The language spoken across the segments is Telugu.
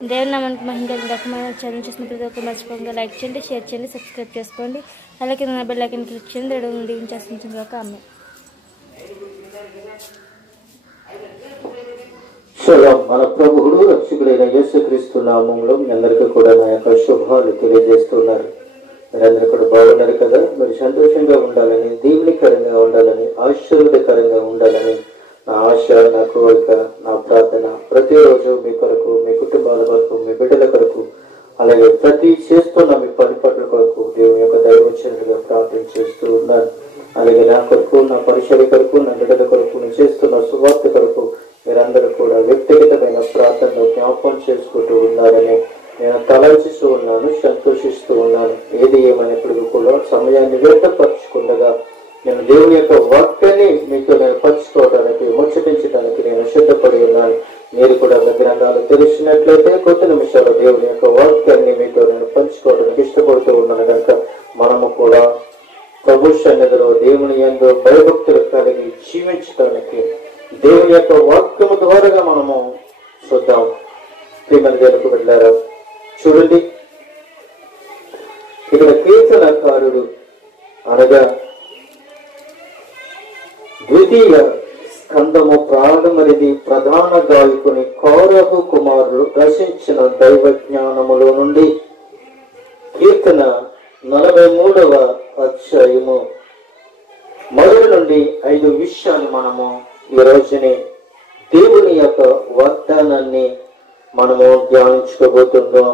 దేవుని నామానికి మహిమ కలుగుగాక. ఛానల్ చూసిన ప్రతి ఒక్కరు మర్చిపోకుండా లైక్ చేయండి, షేర్ చేయండి, సబ్స్క్రైబ్ చేసుకోండి. అలాగే నా బెల్ ఐకాన్ క్లిక్ చేయండి. దేవుడు దీవించేస్తుంది కాక. ఆమె మన ప్రభువుడు రక్షకుడైన యేసుక్రీస్తు నామములో మీ అందరికీ కూడా నా యొక్క శుభాలు తెలియజేస్తున్నారు. మీరందరూ కూడా బాగున్నారు కదా? మీరు సంతోషంగా ఉండాలని, దీవెనకరంగా ఉండాలని, ఆశీర్వాదకరంగా ఉండాలని నా ఆశ, నా కోరిక, నా ప్రార్థన. ప్రతిరోజు మీ కొరకు, మీ కుటుంబాల కొరకు, మీ బిడ్డల కొరకు, అలాగే ప్రతి చేస్తున్న మీ పని పట్ల కొరకు దేవుని యొక్క దైవచనుడిగా ప్రార్థన చేస్తూ ఉన్నాను. అలాగే నా కొరకు, నా పరిచర్య కొరకు, నా బిడ్డల కొరకు, నేను చేస్తున్న సువార్త కొరకు మీరందరూ కూడా వ్యక్తిగతమైన ప్రార్థనలో జ్ఞాపకం చేసుకుంటూ ఉన్నారని నేను తలంచిస్తూ ఉన్నాను, సంతోషిస్తూ ఉన్నాను. ఏది ఏమైనప్పటికీ కూడా సమయాన్ని వ్యర్థపరచకుండా నేను దేవుని యొక్క వాక్యాన్ని మీతో నేను పంచుకోవడానికి, ముచ్చటించడానికి నేను సిద్ధపడి ఉన్నాను. మీరు కూడా మీ గ్రంథాలు తెలిసినట్లయితే కొద్ది నిమిషాలు దేవుని యొక్క వాక్యాన్ని మీతో నేను పంచుకోవడానికి ఇష్టపడుతూ ఉన్నాను. కనుక మనము కూడా ప్రభు సన్నిధిలో దేవుని యందు భయభక్తులు కలిగి జీవించడానికి దేవుని యొక్క వాక్యము ద్వారాగా మనము చూద్దాం. ప్రియమైన దేవునికి వెళ్ళారా? చూడండి, ఇక్కడ కీర్తనకారుడు అనగా ద్వితీయ స్కందము ప్రారంభమది ప్రధాన గాయకుని కోరహు కుమారుడు రచించిన దైవ జ్ఞానములో నుండి కీర్తన 43వ అధ్యాయము మొదటి నుండి 5 విషయాలు మనము ఈ రోజుని దేవుని యొక్క వాగ్దానాన్ని మనము ధ్యానించుకోబోతున్నాం.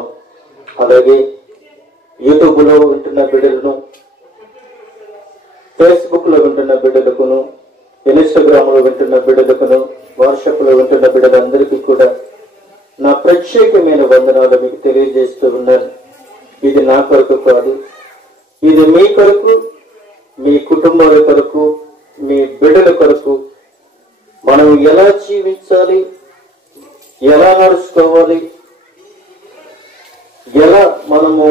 అలాగే యూట్యూబ్ లో వింటున్న బిడ్డలను, ఫేస్బుక్ లో వింటున్న బిడ్డలకును, ఇన్స్టాగ్రామ్ లో వింటున్న బిడ్డలకును, వాట్సాప్ లో వింటున్న బిడ్డలందరికీ కూడా నా ప్రత్యేకమైన వందనాలు మీకు తెలియజేస్తూ ఉన్నాను. ఇది నా కొరకు కాదు, ఇది మీ కొరకు, మీ కుటుంబాల కొరకు, మీ బిడ్డల కొరకు. మనం ఎలా జీవించాలి, ఎలా నడుచుకోవాలి, ఎలా మనము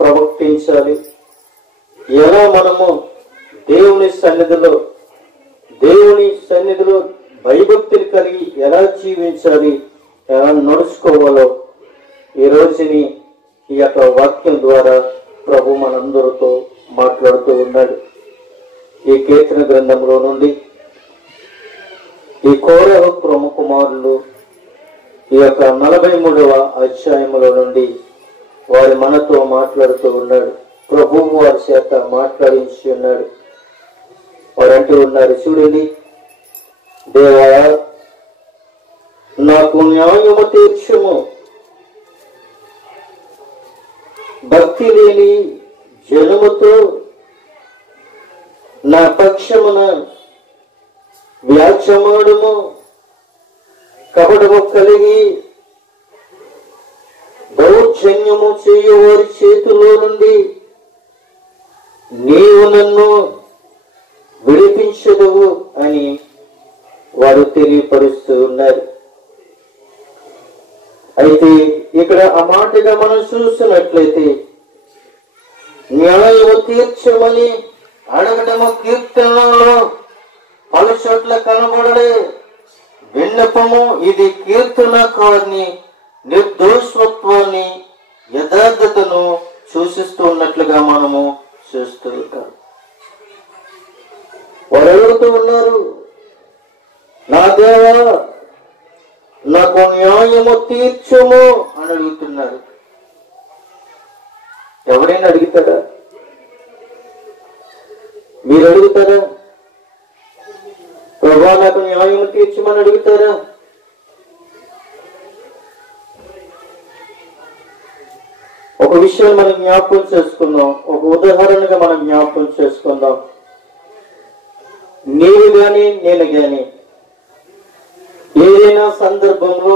ప్రవర్తించాలి, ఎలా మనము దేవుని సన్నిధిలో భయభక్తులు కలిగి ఎలా జీవించాలి, ఎలా నడుచుకోవాలో ఈ రోజుని ఈ యొక్క వాక్యం ద్వారా ప్రభు మనందరితో మాట్లాడుతూ ఉన్నాడు. ఈ కీర్తన గ్రంథంలో నుండి ఈ కోరహు కుమారులు ఈ యొక్క 43వ అధ్యాయములో నుండి వారి మనతో మాట్లాడుతూ ఉన్నాడు. ప్రభువు వారి చేత మాట్లాడించి ఉన్నాడు. వారు అంటూ ఉన్నారు, చూడండి, దేవా నాకు న్యాయము తీర్చుము, భక్తి లేని జనముతో నా పక్షమున వ్యాజ్యమాడుము, కపటము కలిగి దౌర్జన్యము చేయు వారి చేతిలో నుండి నీవు నన్ను విడిపించదువు అని వారు తెలియపరుస్తూ ఉన్నారు. అయితే ఇక్కడ ఆ మాటగా మనం చూస్తున్నట్లయితే న్యాయము తీర్చమని అడగటము కీర్తనలో పలు చోట్ల కనబడలే. విన్నపము ఇది కీర్తనకారుని నిర్దోషత్వాన్ని, యథార్థతను సూచిస్తూ ఉన్నట్లుగా మనము చూస్తూ ఉంటాం. వారు అడుగుతూ ఉన్నారు, నా దేవా నాకు న్యాయము తీర్చుము అని అడుగుతున్నారు. ఎవరైనా అడుగుతారా? మీరు అడుగుతారా? ప్రభా నాకు న్యాయము తీర్చమని అడుగుతారా? ఒక విషయం మనం జ్ఞాపకం చేసుకుందాం. ఒక ఉదాహరణగా మనం జ్ఞాపకం చేసుకుందాం. నీవు గాని నేను గాని ఏదైనా సందర్భంలో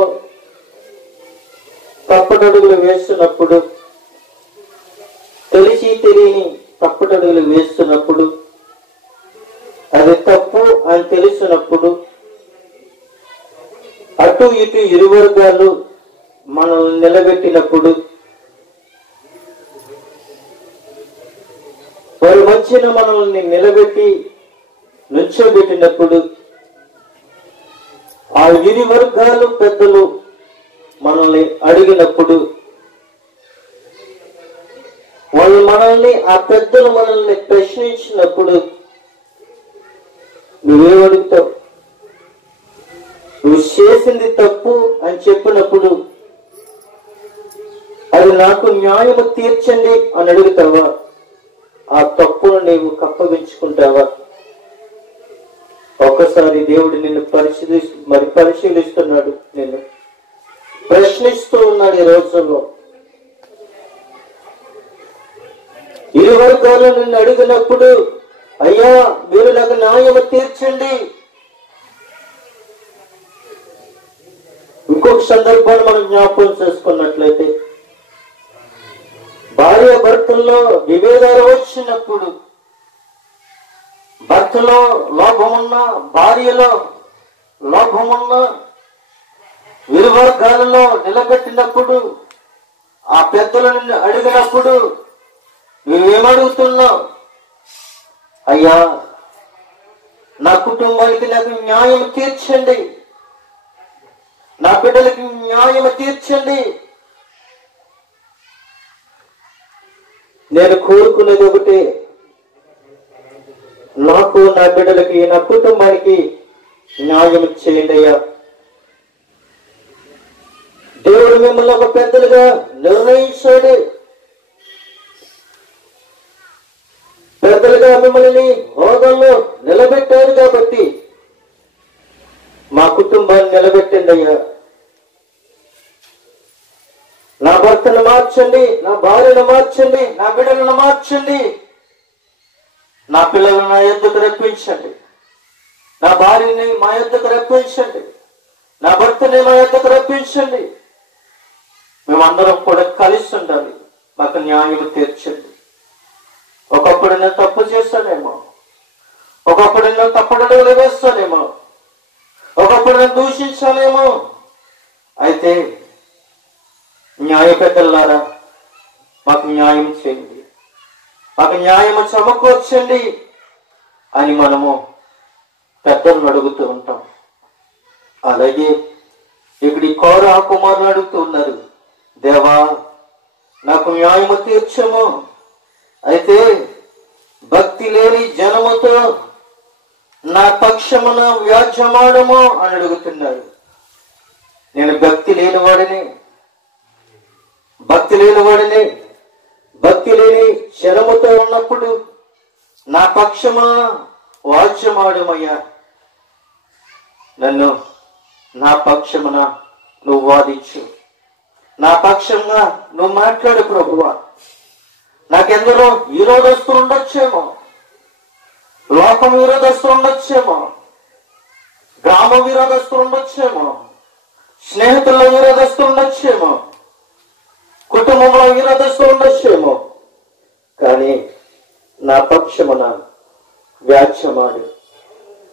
తప్పటడుగులు వేస్తున్నప్పుడు, తెలిసి తెలియని తప్పటడుగులు వేస్తున్నప్పుడు, అది తప్పు అని తెలిసినప్పుడు అటు ఇటు ఇరు వర్గాలు మనల్ని నిలబెట్టినప్పుడు, వారి మధ్యన మనల్ని నిలబెట్టి నుంచోబెట్టినప్పుడు, ఆ ఇరు వర్గాలు పెద్దలు మనల్ని అడిగినప్పుడు, వాళ్ళు మనల్ని, ఆ పెద్దలు మనల్ని ప్రశ్నించినప్పుడు నువ్వేం అడుగుతావు? నువ్వు చేసింది తప్పు అని చెప్పినప్పుడు అది నాకు న్యాయము తీర్చండి అని అడుగుతావా? ఆ తప్పును నీవు కప్పగించుకుంటావా? ఒక్కసారి దేవుడు నిన్ను పరిశీలిస్తున్నాడు, నిన్ను ప్రశ్నిస్తూ ఉన్నాడు. ఈ రోజుల్లో ఇరు వర్గాలు నిన్ను అడిగినప్పుడు, అయ్యా మీరు నాకు న్యాయము తీర్చండి. ఇంకొక సందర్భాన్ని మనం జ్ఞాపకం చేసుకున్నట్లయితే, భార్య భర్తల్లో విభేదాలు వచ్చినప్పుడు, భర్తలో లోపమున్నా భార్యలో లోపమున్నా ఇరు వర్గాలలో నిలబెట్టినప్పుడు, ఆ పెద్దలను అడిగినప్పుడు నువ్వేమడుగుతున్నావు? అయ్యా నా కుటుంబానికి నాకు న్యాయం తీర్చండి, నా బిడ్డలకి న్యాయం తీర్చండి. నేను కోరుకునేది ఒకటే, నాకు, నా బిడ్డలకి, నా కుటుంబానికి న్యాయం చేయండి అయ్యా. దేవుడు మిమ్మల్ని ఒక పెద్దలుగా నిర్ణయించాడు. పెద్దలుగా మిమ్మల్ని హోదాల్లో నిలబెట్టారు కాబట్టి మా కుటుంబాన్ని నిలబెట్టండి అయ్యా. నా భర్తను మార్చండి, నా భార్యను మార్చండి, నా బిడ్డలను మార్చండి, నా పిల్లలను నా యొద్దకు రప్పించండి, నా భార్యని మా యొద్దకు రప్పించండి, నా భర్తని మా యొద్దకు రప్పించండి. మేమందరం కూడా కలిసి ఉండాలి, మాకు న్యాయం తీర్చండి. ఒకప్పుడు నేను తప్పు చేస్తానేమో, ఒకప్పుడు నేను తప్పడలో వేస్తానేమో, ఒకప్పుడు నేను దూషించాలేమో. అయితే న్యాయ పెద్దలారా మాకు న్యాయం చేయండి, మాకు న్యాయం సమకూర్చండి అని మనము పెద్దలను అడుగుతూ ఉంటాం. అలాగే ఇక్కడ ఈ కోరా కుమారులు అడుగుతూ ఉన్నారు, దేవా నాకు న్యాయము తీర్చము. అయితే భక్తి లేని జనముతో నా పక్షమున వ్యాజ్యమాడము అని అడుగుతున్నారు. నేను భక్తి లేని వాడిని, భక్తి లేని జనముతో ఉన్నప్పుడు నా పక్షమున వ్యాజ్యమాడమయ్యా. నన్ను నా పక్షమున నువ్వు వాదించు, నా పక్షంగా నువ్వు మాట్లాడు ప్రభువా. నాకెందరో విరోధస్తులు ఉండొచ్చేమో, లోకం విరోధస్తులు ఉండొచ్చేమో, గ్రామ విరోధస్తులు ఉండొచ్చేమో, స్నేహితుల్లో విరోధస్తులు ఉండొచ్చేమో, కుటుంబంలో విరోధస్తులు ఉండొచ్చేమో. కానీ నా పక్షమున వ్యాజ్యమాడు,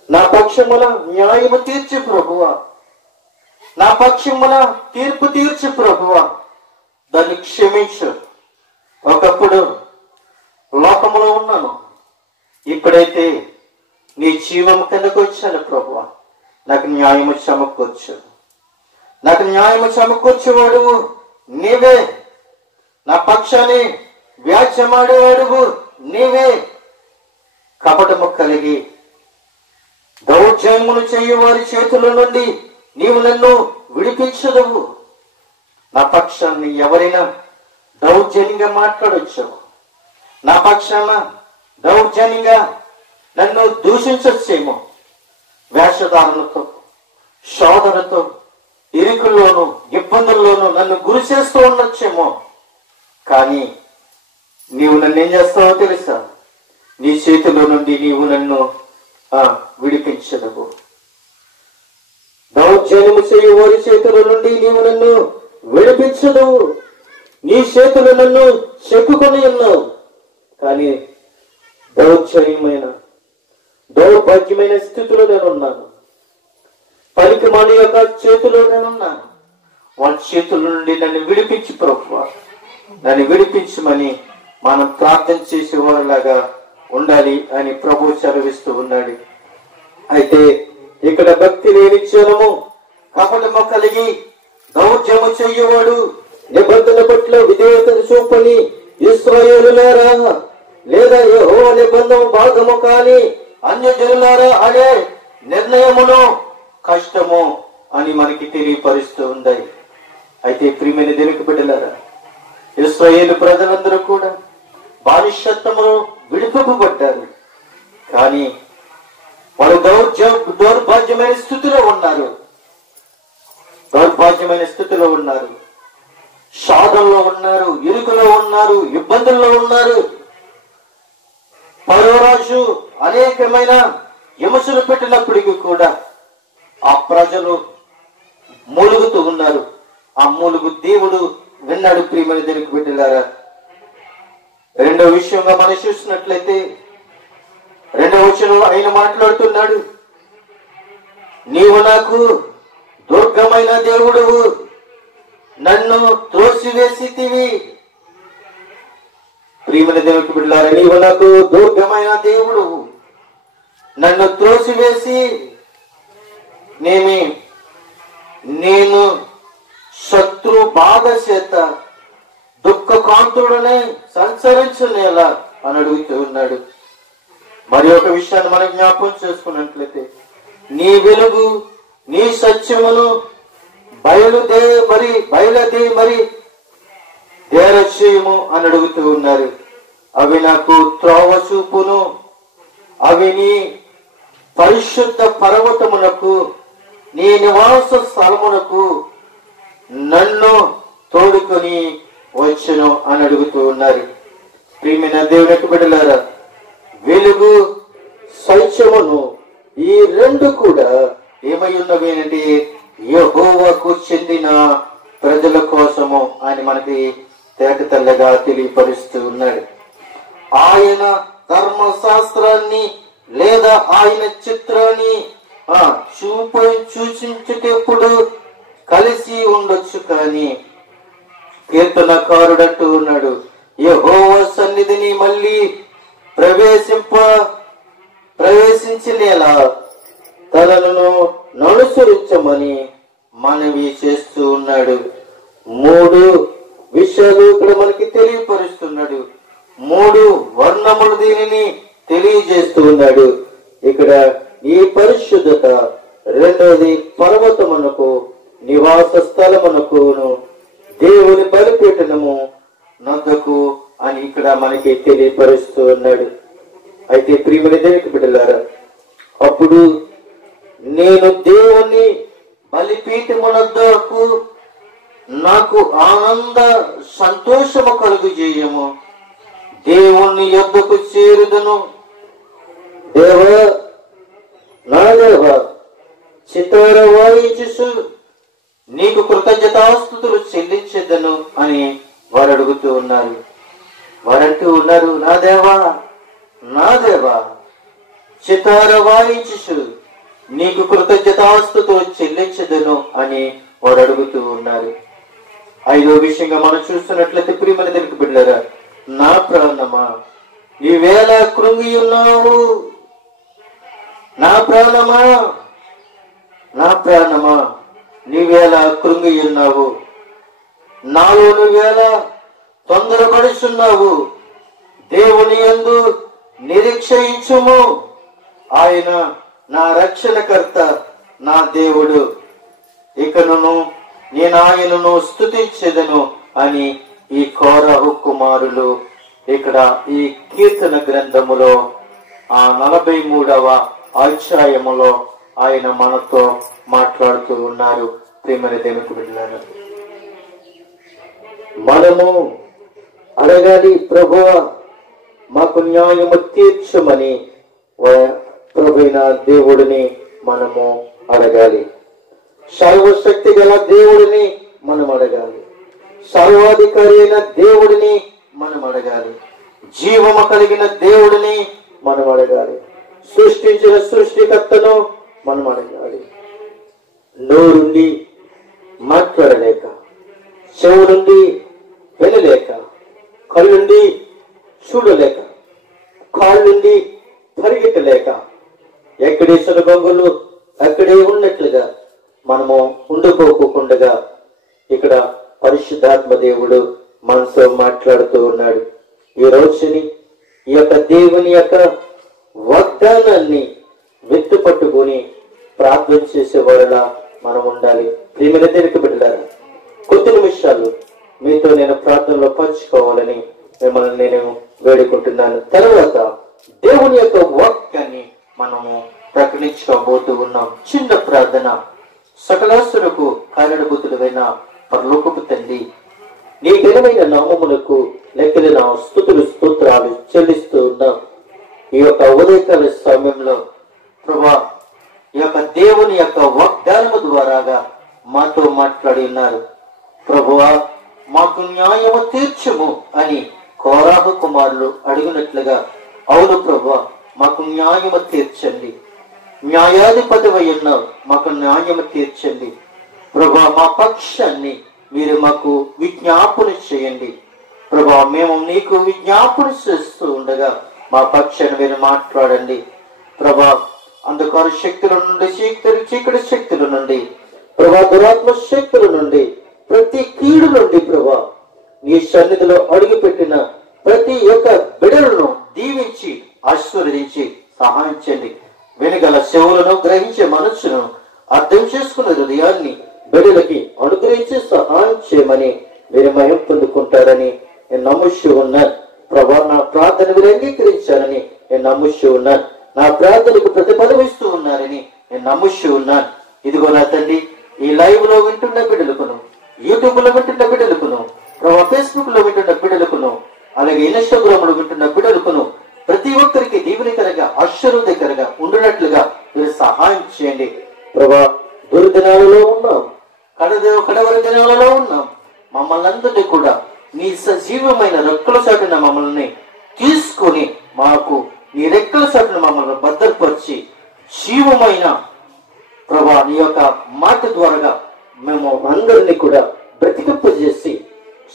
నా పక్షమున న్యాయము తీర్చి ప్రభువా, నా పక్షమున తీర్పు తీర్చి ప్రభువా, దాన్ని క్షమించు. ఒకప్పుడు లోకములో ఉన్నాను, ఇప్పుడైతే నీ జీవం కిందకు వచ్చాను ప్రభువా, నాకు న్యాయము సమకూర్చు, నాకు న్యాయము సమకూర్చేవాడు నీవే, నా పక్షాన్ని వ్యాజ్యమాడేవాడు నీవే. కపటము కలిగి దౌర్జన్యమును చేయు వారి చేతుల నుండి నీవు నన్ను విడిపించదవు. నా పక్షాన్ని ఎవరైనా దౌర్జన్యంగా మాట్లాడొచ్చు, నా పక్షాన దౌర్జన్యంగా నన్ను దూషించొచ్చేమో, వేషధారణతో, శోధనతో, ఇరుకుల్లోనూ ఇబ్బందుల్లోనూ నన్ను గురి చేస్తూ ఉండొచ్చేమో. కానీ నీవు నన్ను ఏం చేస్తావో తెలుసా? నీ చేతిలో నుండి నీవు నన్ను విడిపించదవు. దౌర్జన్యము చేయు వారి చేతుల నుండి నీవు నన్ను విడిపించదవు. నీ చేతులు నన్ను చెక్కుకొని ఉన్నావు, కానీ దౌర్భాగ్యమైన స్థితిలో నేనున్నాను. పనికి మాలి యొక్క చేతిలో నేనున్నాను. వాళ్ళ చేతుల నుండి నన్ను విడిపించి ప్రభువా, నన్ను విడిపించమని మనం ప్రార్థన చేసేవారిలాగా ఉండాలి అని ప్రభు చదివిస్తూ ఉన్నాడు. అయితే ఇక్కడ భక్తి లేని జనము, కపటము కలిగి దౌర్జన్యము చెయ్యవాడు, నిబంధన పట్ల విధేయతను చూపని ఇశ్రాయేలులారా, లేదా యెహోవా నిబంధన భాగము కాని అన్యజనులారా అనే నిర్ణయమును కష్టము అని మనకి తెలియపరుస్తూ ఉంది. అయితే ప్రియమైన దేవుని బిడ్డలారా, ఇశ్రాయేలు ప్రజలందరూ కూడా బానిసత్వమును విడిపింపబడ్డారు. కానీ వారు దౌర్భాగ్యమైన స్థితిలో ఉన్నారు. సాధనలో ఉన్నారు, ఇరుకులో ఉన్నారు, ఇబ్బందుల్లో ఉన్నారు. పరోరాజు అనేకమైన హింసలు పెట్టినప్పటికీ కూడా ఆ ప్రజలు మూలుగుతూ ఉన్నారు. ఆ మూలుగు దేవుడు విన్నాడు. ప్రియమైన దేవునికి బిడ్డలారా, రెండవ విషయంగా మనం చూసినట్లయితే 2వ వచనంలో ఆయన మాట్లాడుతున్నాడు, నీవు నాకు దుర్గమైన దేవుడువు, నన్ను త్రోసివేసితివి. ప్రియమైన దేవునికి బిడ్డలారా, నీవు నాకు దుర్గమైన దేవుడు, నన్ను త్రోసివేసి నేను శత్రు బాధ చేత దుఃఖ కాంతుడనే సంచరించనేలా అని అడుగుతూ ఉన్నాడు. మరి ఒక విషయాన్ని మనం జ్ఞాపకం చేసుకున్నట్లయితే, నీ వెలుగు నీ సత్యమును బయలుదే మరి దేరచేయము అని అడుగుతూ ఉన్నారు. అవి నాకు త్రోవ చూపును, అవి నీ పరిశుద్ధ పర్వతమునకు, నీ నివాస స్థలమునకు నన్ను తోడుకొని వచ్చును అని అడుగుతూ ఉన్నారు. ప్రియమైన దేవునికి బిడ్డలారా, వెలుగు సత్యమును ఈ రెండు కూడా ఏమై ఉన్నవి అంటే యెహోవాకు చెందిన ప్రజల కోసము అని మనకి తేటతెల్లగా తెలియపరుస్తూ ఉన్నాడు. ఆయన ధర్మశాస్త్రాన్ని లేదా ఆయన చిత్రాన్ని సూచించేటప్పుడు కలిసి ఉండొచ్చు. కానీ కీర్తనకారుడంటూ ఉన్నాడు, యెహోవా సన్నిధిని మళ్ళీ ప్రవేశించినేలా తనను ననుసరించమని మనవి చేస్తూ ఉన్నాడు. 3 విషయాలు ఇక్కడ మనకి తెలియపరుస్తున్నాడు. 3 వర్ణములు దీనిని తెలియజేస్తూ ఉన్నాడు. ఇక్కడ ఈ పరిశుద్ధత, రెండవది పర్వతమునకు, నివాస స్థలమునకును, దేవుని బలిపీఠనము నద్దకు అని ఇక్కడ మనకి తెలియపరుస్తూ ఉన్నాడు. అయితే ప్రియమైన దేవునికి బిడ్డలారా, అప్పుడు నేను దేవుని బలిపీఠమునద్దకు నాకు ఆనంద సంతోషము కలుగు చేయము, దేవుని యొద్దకు చేరుదును. దేవా, నా దేవా, చిత్తార వాయించు నీకు కృతజ్ఞతాస్తుతులు చెల్లించేదను అని వారు అడుగుతూ ఉన్నారు. వారంటూ ఉన్నారు, నా దేవా చిత్తార వాయించు నీకు కృతజ్ఞతాస్తుతులు చెల్లించదను అని వారు అడుగుతూ ఉన్నారు. 5వ విషయంగా మనం చూస్తున్నట్లయితే ప్రియమైన దేవునికి బిడ్డలారా, నా ప్రాణమా నీవేళ కృంగి ఉన్నావు, నా ప్రాణమా నీవేళ కృంగి ఉన్నావు, నాలో నువ్వేళ తొందరపడుచున్నావు. దేవుని యందు నిరీక్షించుము, ఆయన నా రక్షణకర్త, నా దేవుడు, ఇకను నేను ఆయనను స్తుతించెదను అని ఈ కోరహు కుమారులు ఇక్కడ ఈ కీర్తన గ్రంథములో 43వ అధ్యాయములో ఆయన మనతో మాట్లాడుతూ ఉన్నారు. ప్రియమైన దేవునికి బిడ్డలారా, మనము అడగాలి, ప్రభువా మాకు న్యాయము తీర్చమని ప్రభువైన దేవుడిని మనము అడగాలి. సర్వశక్తి గల దేవుడిని మనం అడగాలి. సర్వాధికారి అయిన దేవుడిని మనం అడగాలి. జీవము కలిగిన దేవుడిని మనం అడగాలి. సృష్టించిన సృష్టికర్తను మనం అడగాలి. నోరుండి మాట్లాడలేక, చెవులుండి వినలేక, కళ్ళుండి చూడలేక, కాళ్ళుండి పరిగెట్టలేక, ఎక్కడేసిన గొంగులు అక్కడే ఉన్నట్లుగా మనము ఉండిపోకుండా దేవుడు మనతో మాట్లాడుతూ ఉన్నాడు. ఈ రోజుని ఈ యొక్క దేవుని యొక్క వాగ్దానాన్ని వెత్తు పట్టుకొని ప్రార్థన చేసేవారులా మనం ఉండాలి. ప్రియమైన దేవుని బిడ్డలారా, కొద్ది నిమిషాలు మీతో నేను ప్రార్థనలో పంచుకోవాలని మిమ్మల్ని నేను వేడుకుంటున్నాను. తర్వాత దేవుని యొక్క వాక్యాన్ని మనము ప్రకటించుకోబోతూ ఉన్నాం. చిన్న ప్రార్థన. సకలాసులకు కారణభూతుడైన పరలోకపు తండ్రి, నీ ఘనమైన నామములకు లెక్కలైన స్తుతులు స్తోత్రాలు చెల్లిస్తూ ఉన్నాం. ఈ యొక్క ఉదయకాల సమయంలో ప్రభా, ఈ యొక్క దేవుని యొక్క వాగ్దానము ద్వారాగా మాతో మాట్లాడి ఉన్నారు. ప్రభువా, మాకు న్యాయము తీర్చుము అని కోరాహు కుమారులు అడిగినట్లుగా, అవును ప్రభువా, మాకు న్యాయము తీర్చండి. న్యాయాధిపతివై ఉన్నావు, మాకు న్యాయము తీర్చండి. ప్రభువా, మా పక్షాన్ని మీరు మాకు విజ్ఞాపన చేయండి. ప్రభువా, మేము నీకు విజ్ఞాపన చేస్తూ ఉండగా మా పక్షాన్ని మీరు మాట్లాడండి. ప్రభా, అంధకార శక్తుల నుండి, చీకటి శక్తుల నుండి, ప్రభా, దురాత్మ శక్తుల నుండి, ప్రతి కీడు నుండి ప్రభా, నీ సన్నిధిలో అడుగుపెట్టిన ప్రతి ఒక్క బిడలను దీవించి ఆశీర్వదించి సహాయం చేయండి. వెనుగల చెవులను గ్రహించే మనస్సును, అర్థం చేసుకున్న హృదయాన్ని బిడ్డలకి అనుగ్రహించి సహాయం చేయమని మీరు మహిమ పొందుకుంటారని నేను నమ్ముస్తూ ఉన్నాను. ప్రభా, నా ప్రార్థన మీరు అంగీకరించారని నేను నమ్ముస్తూ ఉన్నాను. నా ప్రార్థనకు ప్రతిఫలం ఇస్తూ ఉన్నారని నేను నమ్ముస్తూ ఉన్నాను. ఇదిగో నా తండ్రి, ఈ లైవ్ లో వింటున్న బిడ్డలకును, యూట్యూబ్ లో వింటున్న బిడ్డలకును, ప్రభా, ఫేస్బుక్ లో వింటున్న బిడ్డలకును, అలాగే ఇన్స్టాగ్రామ్ లో వింటున్న బిడ్డలకును, ప్రతి ఒక్కరికి దీవెనకరంగా ఆశీర్వాదకరంగా ఉండునట్లుగా మీరు సహాయం చేయండి. ప్రభా, దుర్దినాలలో ఉన్నాం, కడవరి దినాలలో ఉన్నాం. మమ్మల్ని అందరినీ కూడా నీ సజీవమైన రెక్కల చాటున మమ్మల్ని తీసుకొని మాకు నీ రెక్కల చాటున మమ్మల్ని భద్రపరిచి జీవమైన ప్రభా నీ యొక్క మాట ద్వారా మేము అందరినీ కూడా బ్రతికింపజేసి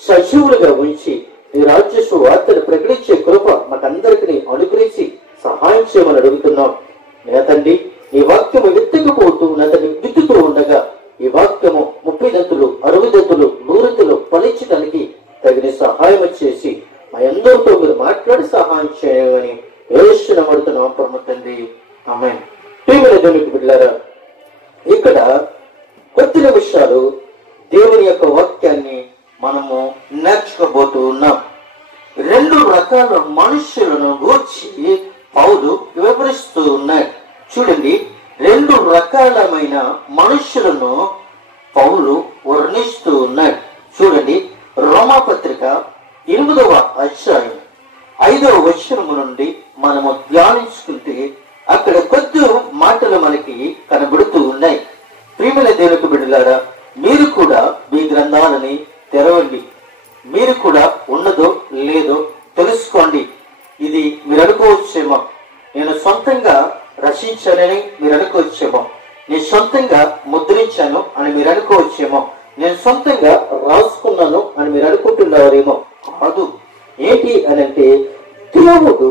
సజీవులుగా ఉంచి నీ రాజ్య వార్తను ప్రకటించే కృప మాకందరికి అనుగ్రహించి సహాయం చేయమని అడుగుతున్నాం. నా తండ్రి, నీ వాక్యము విత్తుకుపోతూ నా తండ్రి విత్తుతూ ఉండగా ఈ వాక్యము 30 దంతులు 60 దంతులు 100 దంతులు ఫలించడానికి తగిన సహాయం చేసి మా అందరితో మీరు మాట్లాడి సహాయం చేయమని యేసు అడుగుతున్నాం పరమ తండ్రి. ఆమేన్. ప్రియమైన దేవుని బిడ్డలారా, ఇక్కడ కొద్ది నిమిషాలు దేవుని యొక్క వాక్యాన్ని మనము నేర్చుకోబోతూ ఉన్నాం. 2 రకాల మనుషులను గూర్చి పౌలు వివరిస్తూ ఉన్నాడు. చూడండి, 2 రకాలమైన మనుషులను పౌలు వర్ణిస్తూ ఉన్నాడు. చూడండి, రోమాపత్రిక 8వ అధ్యాయం 5వ వచనము నుండి మనము ధ్యానించుకుంటే అక్కడ కొద్ది మాటలు మనకి కనబడుతూ ఉన్నాయి. ప్రియమైన దేవుని బిడ్డలారా, మీరు కూడా మీ గ్రంథాలని తెరవండి. మీరు కూడా ఉన్నదో లేదో తెలుసుకోండి. ఇది మీరు అనుకోవచ్చేమో, నేను సొంతంగా రచించానని మీరు అనుకోవచ్చేమో, నేను సొంతంగా ముద్రించాను అని మీరు అనుకోవచ్చేమో, నేను సొంతంగా రాసుకున్నాను అని మీరు అనుకుంటున్నారేమో. కాదు. ఏంటి అని అంటే, దేవుడు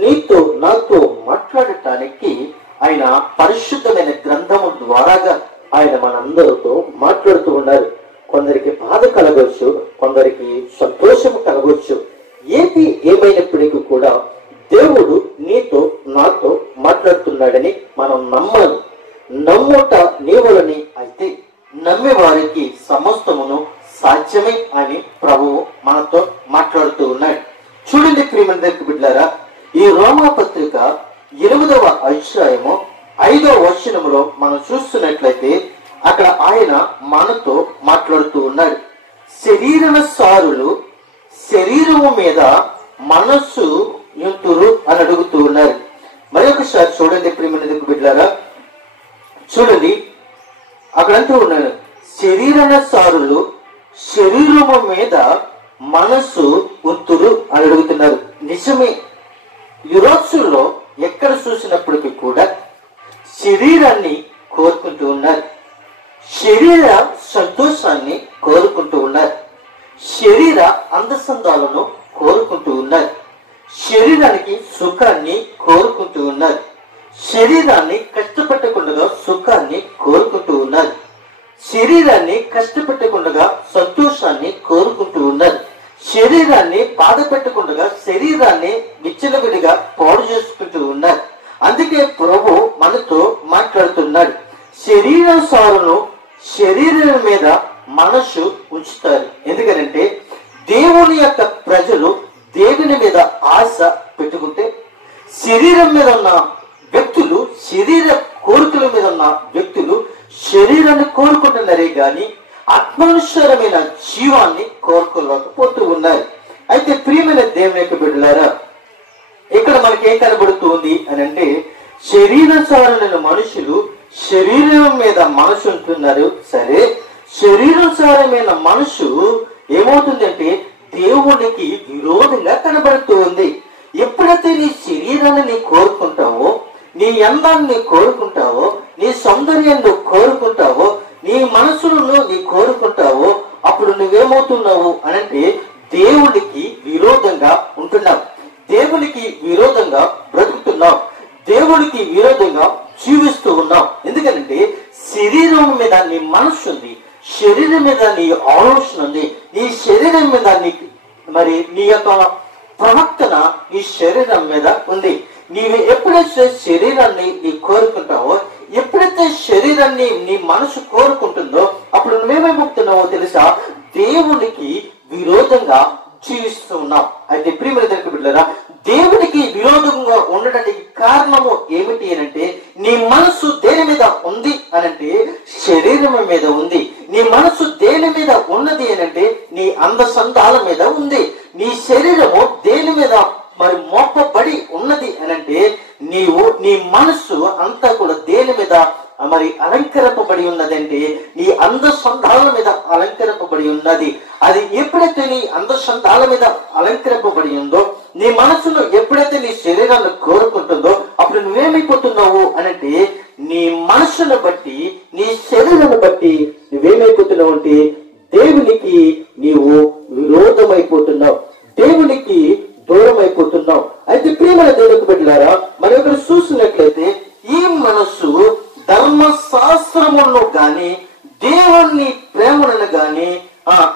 నీతో నాతో మాట్లాడటానికి ఆయన పరిశుద్ధమైన గ్రంథము ద్వారాగా ఆయన మనందరితో మాట్లాడుతూ ఉన్నారు. కొందరికి బాధ కలగవచ్చు, కొందరికి సంతోషము కలగవచ్చు. ఏది ఏమైనప్పటికీ కూడా దేవుడు నీతో నాతో మాట్లాడుతున్నాడని మనం నమ్మాలి. నమ్ముట నీవలని అయితే నమ్మే వారికి సమస్తమును సాధ్యమే అని ప్రభువు మనతో మాట్లాడుతూ ఉన్నాడు. చూడండి ప్రియమైన బిడ్డలారా, ఈ రోమాపత్రిక 8వ అధ్యాయము 5వ వచనములో మనం చూస్తున్నట్లయితే అక్కడ ఆయన మనతో మాట్లాడుతూ ఉన్నాడు. శరీరానుసారులు శరీరము మీద మనస్సు యుంతురు అని అడుగుతూ ఉన్నారు. మరొకసారి చూడండి ప్రియమైన బిడ్డలారా, చూడండి అక్కడ అంటూ ఉన్నాడు, శరీరానుసారులు శరీరము మీద మనస్సు ఉంతురు అని అడుగుతున్నారు. నిజమే, ఈ రోజుల్లో ఎక్కడ చూసినప్పటికీ కూడా శరీరాన్ని కోరుకుంటూ ఉన్నారు, శరీర సంతోషాన్ని కోరుకుంటూ ఉన్నారు, శరీర అందసందాలను కోరుకుంటూ ఉన్నారు, శరీరానికి సుఖాన్ని కోరుకుంటూ ఉన్నారు, శరీరాన్ని కష్టపెట్టకుండా సుఖాన్ని కోరుకుంటూ ఉన్నారు. శరీరాన్ని కష్టపెట్టకుండా సంతోషాన్ని కోరుకుంటూ ఉన్నారు. శరీరాన్ని బాధ పెట్టకుండా శరీరాన్ని విచ్చలవిడిగా పాడు చేసుకుంటూ ఉన్నారు. అందుకే ప్రభు మనతో మాట్లాడుతున్నాడు. శరీరానుసారును శరీరం మీద మనసు ఉంచుతారు. ఎందుకనంటే దేవుని యొక్క ప్రజలు దేవుని మీద ఆశ పెట్టుకుంటే, శరీరం మీద ఉన్న వ్యక్తులు, శరీర కోరికల మీద ఉన్న వ్యక్తులు శరీరాన్ని కోరుకుంటున్నారే గాని ఆత్మానుసారమైన జీవాన్ని కోరుకోలేకపోతూ ఉన్నారు. అయితే ప్రియమైన దేవుని యొక్క బిడ్డలారా, ఇక్కడ మనకి ఏం కనబడుతుంది అని అంటే, శరీరానుసారమైన మనుషులు శరీరం మీద మనసు ఉంటున్నారు. సరే, శరీరానుసారమైన మనసు ఏమవుతుందంటే దేవునికి విరోధంగా కనబడుతూ ఉంది. ఎప్పుడైతే నీ శరీరాన్ని నీ కోరుకుంటావో, నీ అందాన్ని కోరుకుంటావో, నీ సౌందర్యాన్ని కోరుకుంటావో, నీ మనసును నీ కోరుకుంటావో, అప్పుడు నువ్వేమవుతున్నావు అనంటే దేవునికి విరోధంగా ఉంటున్నావు, దేవునికి విరోధంగా బ్రతుకుతున్నావు, దేవునికి విరోధంగా జీవిస్తూ ఉన్నావు. ఎందుకంటే శరీరం మీద నీ మనసు ఉంది, శరీరం మీద నీ ఆలోచన ఉంది, నీ శరీరం మీద నీ యొక్క ప్రవర్తన నీ శరీరం మీద ఉంది. నీవు ఎప్పుడైతే శరీరాన్ని నీ కోరుకుంటావో, ఎప్పుడైతే శరీరాన్ని నీ మనసు కోరుకుంటుందో, అప్పుడు నువ్వేమైపోతున్నావో తెలుసా? దేవునికి విరోధంగా జీవిస్తూ ఉన్నావు. అయితే ప్రియమైన దేవుని బిడ్డలారా, దేవునికి విరోధంగా ఉండడానికి కారణము ఏమిటి అనంటే, నీ మనసు దేని మీద ఉంది అనంటే శరీరం మీద ఉంది. నీ మనసు దేని మీద ఉన్నది అనంటే నీ అందసందాల మీద ఉంది. నీ శరీరము దేని మీద మోపబడి ఉన్నది అనంటే నీ మనస్సు అంతా కూడా దేని మీద అలంకరింపబడి ఉన్నదంటే నీ అందసందాల మీద అలంకరింపబడి ఉన్నది. అది ఎప్పుడైతే నీ అందసందాల మీద అలంకరింపబడి ఉందో, నీ మనసును ఎప్పుడైతే నీ శరీరాన్ని కోరుకుంటుందో, అప్పుడు నువ్వేమైపోతున్నావు అనంటే నీ మనసును బట్టి, నీ శరీరాన్ని బట్టి నువ్వేమైపోతున్నావు అంటే దేవునికి నీవు విరోధమైపోతున్నావు, దేవునికి దూరం అయిపోతున్నావు. అయితే ప్రియమైన దేవునికి బిడ్డలారా, మనం ఇక్కడ చూసినట్లయితే ఈ మనస్సు ధర్మశాస్త్రములను గాని దేవుని ప్రేమలను గాని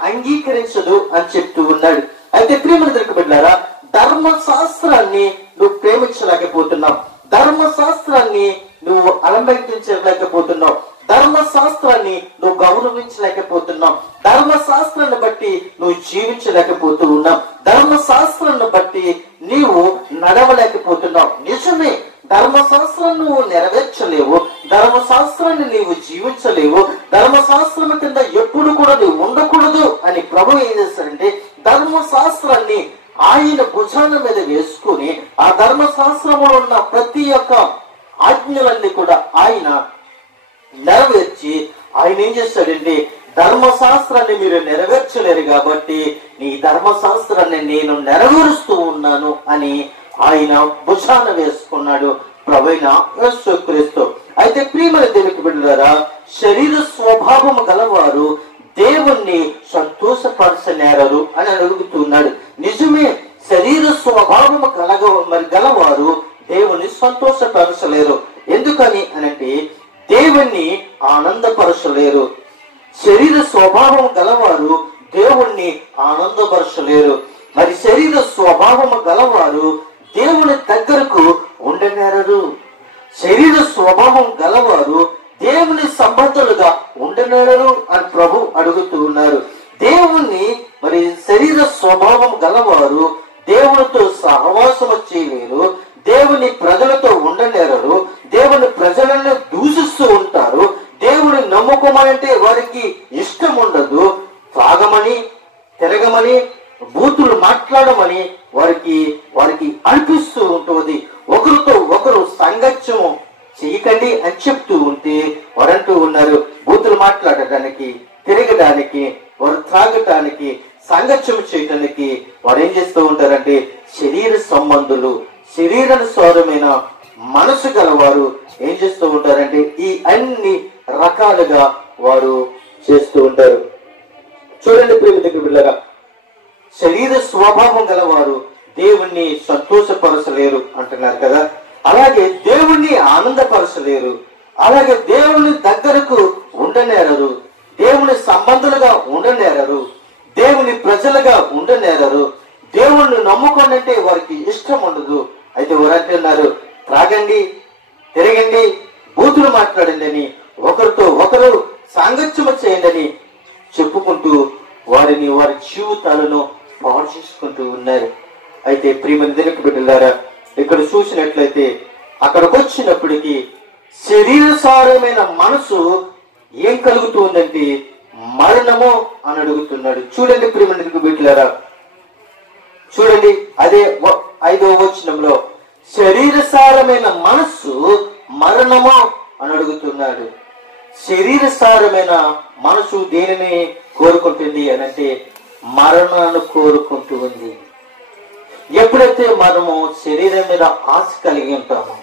అంగీకరించదు అని చెప్తూ ఉన్నాడు. అయితే ప్రియమైన దేవునికి బిడ్డలారా, ధర్మశాస్త్రాన్ని నువ్వు ప్రేమించలేకపోతున్నావు, ధర్మశాస్త్రాన్ని నువ్వు అలంకరించలేకపోతున్నావు, ధర్మశాస్త్రాన్ని నువ్వు గౌరవించలేకపోతున్నావు, ధర్మశాస్త్రాన్ని బట్టి నువ్వు జీవించలేకపోతూ ఉన్నావు, ధర్మశాస్త్రాన్ని బట్టి నీవు నడవలేకపోతున్నావు. నిజమే, ధర్మశాస్త్రాన్ని నువ్వు నెరవేర్చలేవు, ధర్మశాస్త్రాన్ని నీవు జీవించలేవు, ధర్మశాస్త్రం కింద ఎప్పుడు కూడా నువ్వు ఉండకూడదు అని ప్రభు ఏం చేస్తాడంటే ధర్మశాస్త్రాన్ని ఆయన భుజాల మీద వేసుకుని ఆ ధర్మశాస్త్రంలో ఉన్న ప్రతి ఒక్క ఆజ్ఞలన్నీ కూడా ఆయన నెరవేర్చి ఆయన ఏం చేస్తాడంటే, ధర్మశాస్త్రాన్ని మీరు నెరవేర్చలేరు కాబట్టి నీ ధర్మశాస్త్రాన్ని నేను నెరవేరుస్తూ ఉన్నాను అని ఆయన భుజాన వేసుకున్నాడు ప్రభువైన యేసుక్రీస్తు. అయితే ప్రియమైన దేవునికి బిడ్డలారా, శరీర స్వభావం గలవారు దేవుణ్ణి సంతోషపరచనేరరు అని అడుగుతున్నాడు. నిజమే, శరీర స్వభావం గలవారు దేవుణ్ణి సంతోషపరచలేరు. ఎందుకని అనంటే దేవుణ్ణి ఆనందపరచలేరు. శరీర స్వభావం గలవారు దేవుణ్ణి ఆనందపరచలేరు. మరి శరీర స్వభావం గలవారు దేవుని దగ్గరకు ఉండనేరరు. శరీర స్వభావం గలవారు దేవుని సంబంధులుగా ఉండనేరరు అని ప్రభు అడుగుతూ ఉన్నారు. దేవుణ్ణి శరీర స్వభావం గలవారు దేవునితో సహవాసము చేయలేరు, దేవుని ప్రజలతో ఉండనేరరు, దేవుని ప్రజలను దూషిస్తూ ఉంటారు, దేవుని నమ్ముకోమంటే వారికి ఇష్టం ఉండదు, త్రాగమని తిరగమని బూతులు మాట్లాడమని వారికి అనిపిస్తూ ఉంటుంది. ఒకరితో ఒకరు సంగత్యము చేయకండి అని చెప్తూ ఉంటే వారంటూ ఉన్నారు బూతులు మాట్లాడటానికి, తిరగడానికి, వారు త్రాగటానికి, సంగత్యం చేయటానికి వారు ఏం చేస్తూ ఉంటారంటే శరీర సంబంధులు, శరీరానుసారమైన మనసు గలవారు ఏం చేస్తూ ఉంటారంటే ఈ అన్ని రకాలుగా వారు చేస్తూ ఉంటారు. చూడండి ప్రియమైన బిడ్డలారా, శరీర స్వభావం గలవారు దేవుణ్ణి సంతోషపరచలేరు అంటున్నారు కదా. అలాగే దేవుణ్ణి ఆనందపరచలేరు, అలాగే దేవుని దగ్గరకు ఉండనేరరు, దేవుని సంబంధులుగా ఉండనేరరు, దేవుని ప్రజలుగా ఉండనేరరు. దేవుణ్ణి నమ్ముకోండి అంటే వారికి ఇష్టం ఉండదు. అయితే వారు అంటున్నారు, త్రాగండి, తిరగండి, బూతులు మాట్లాడండి అని, ఒకరితో ఒకరు సాంగత్యము చేయండి అని చెప్పుకుంటూ వారి జీవితాలను పాడు చేసుకుంటూ ఉన్నారు. అయితే ప్రియమైన దేవుని బిడ్డలారా, ఇక్కడ చూసినట్లయితే అక్కడికి వచ్చినప్పటికీ శరీరసారమైన మనసు ఏం కలుగుతూ ఉందంటే మరణము అని అడుగుతున్నాడు. చూడండి ప్రియమైన దేవుని బిడ్డలారా, చూడండి అదే 5వ వచనంలో శరీరసారమైన మనస్సు మరణము అని అడుగుతున్నాడు. శరీరసారమైన మనసు దేనిని కోరుకుంటుంది అని అంటే మరణాన్ని కోరుకుంటూ ఉంది. ఎప్పుడైతే మనము శరీరం మీద ఆశ కలిగి ఉంటామో,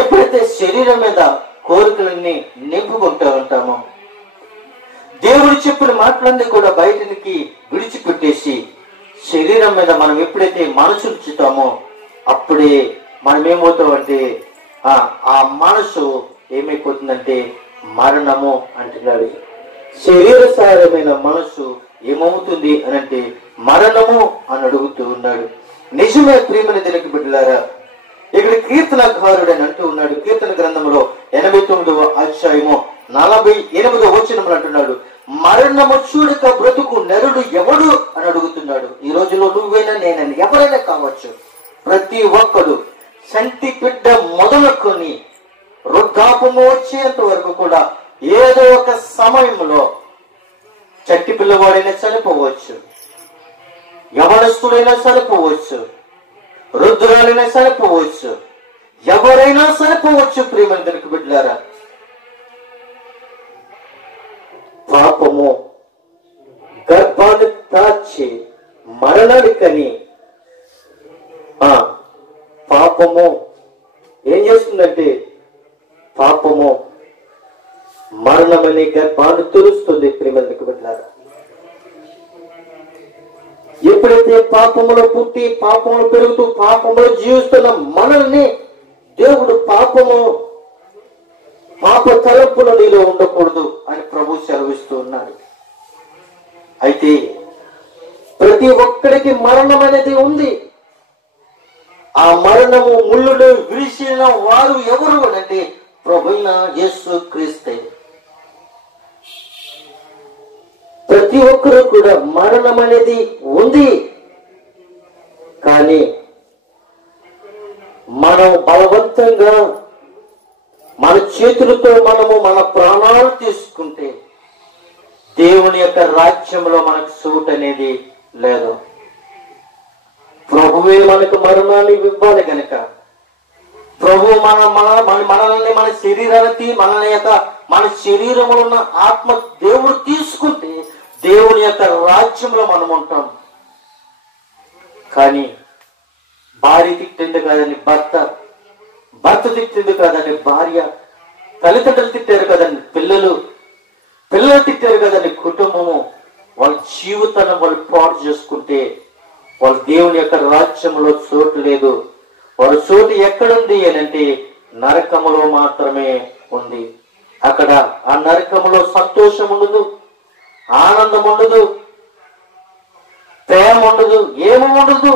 ఎప్పుడైతే శరీరం మీద కోరికలన్నీ నింపుకుంటూ ఉంటామో, దేవుడు చెప్పిన మాటలన్నీ కూడా బయటికి విడిచిపెట్టేసి శరీరం మీద మనం ఎప్పుడైతే మనసు ఉంచుతామో అప్పుడే మనం ఏమవుతామంటే ఆ మనసు ఏమైపోతుందంటే మరణము అంటున్నాడు. శరీరసారమైన మనసు ఏమవుతుంది అని అంటే మరణము అని అడుగుతూ ఉన్నాడు. నిజమే ప్రియమైన దేవుని బిడ్డలారా, ఇక్కడ కీర్తనకారుడు అని అంటూ ఉన్నాడు. కీర్తన గ్రంథంలో 89వ అధ్యాయము 48వ వచనంలో అంటున్నాడు, మరణము చూడక బ్రతుకు నరుడు ఎవడు అని అడుగుతున్నాడు. ఈ రోజులో నువ్వైనా నేనైనా ఎవరైనా కావచ్చు, ప్రతి ఒక్కడు సంటి బిడ్డ మొదలుకొని వృద్ధాపము వచ్చేంత వరకు కూడా ఏదో ఒక సమయంలో చట్టి పిల్లవాడైనా చనిపోవచ్చు, యవనస్తుడైనా చనిపోవచ్చు, వృద్ధురాలైనా చనిపోవచ్చు, ఎవరైనా చనిపోవచ్చు. ప్రియమైన దేవుని బిడ్డలారా, పాపము గర్భాన్ని తాచి మరణానికని పాపము ఏం చేస్తుందంటే పాపము మరణమని గర్భాన్ని తెరుస్తుంది. ప్రియమైన దేవుని బిడ్డలారా, ఎప్పుడైతే పాపములో పుట్టి పాపములు పెరుగుతూ పాపములో జీవిస్తున్న మనల్ని దేవుడు పాప తలంపులు నీలో ఉండకూడదు అని ప్రభు సెలవిస్తూ ఉన్నాడు. అయితే ప్రతి ఒక్కడికి మరణం అనేది ఉంది. ఆ మరణము ముళ్ళును విరిచిన వారు ఎవరు అంటే ప్రభువైన యేసు క్రీస్తు. ప్రతి ఒక్కరు కూడా మరణం అనేది ఉంది. కానీ మనం బలవంతంగా మన చేతులతో మనము మన ప్రాణాలు తీసుకుంటే దేవుని యొక్క రాజ్యంలో మనకు చోటు అనేది లేదు. ప్రభువే మనకు మరణాన్ని ఇవ్వాలి కనుక ప్రభు మనల్ని మన శరీరాన్ని మన శరీరంలో ఉన్న ఆత్మ దేవుడు తీసుకుంటే దేవుని యొక్క రాజ్యంలో మనం ఉంటాం. కానీ భార్య తిట్టింది కాదని భర్త తిట్టింది కాదని భార్య, తల్లిదండ్రులు తిట్టారు కదండి పిల్లలు తిట్టారు కదండి కుటుంబము, వాళ్ళ జీవితాన్ని వాళ్ళు పాడు చేసుకుంటే వాళ్ళు దేవుని యొక్క రాజ్యంలో చోటు లేదు. వాళ్ళ చోటు ఎక్కడుంది అని అంటే నరకములో మాత్రమే ఉంది. అక్కడ ఆ నరకములో సంతోషం ఉండదు, ఆనందం ఉండదు, ప్రేమ ఉండదు, ఏమీ ఉండదు.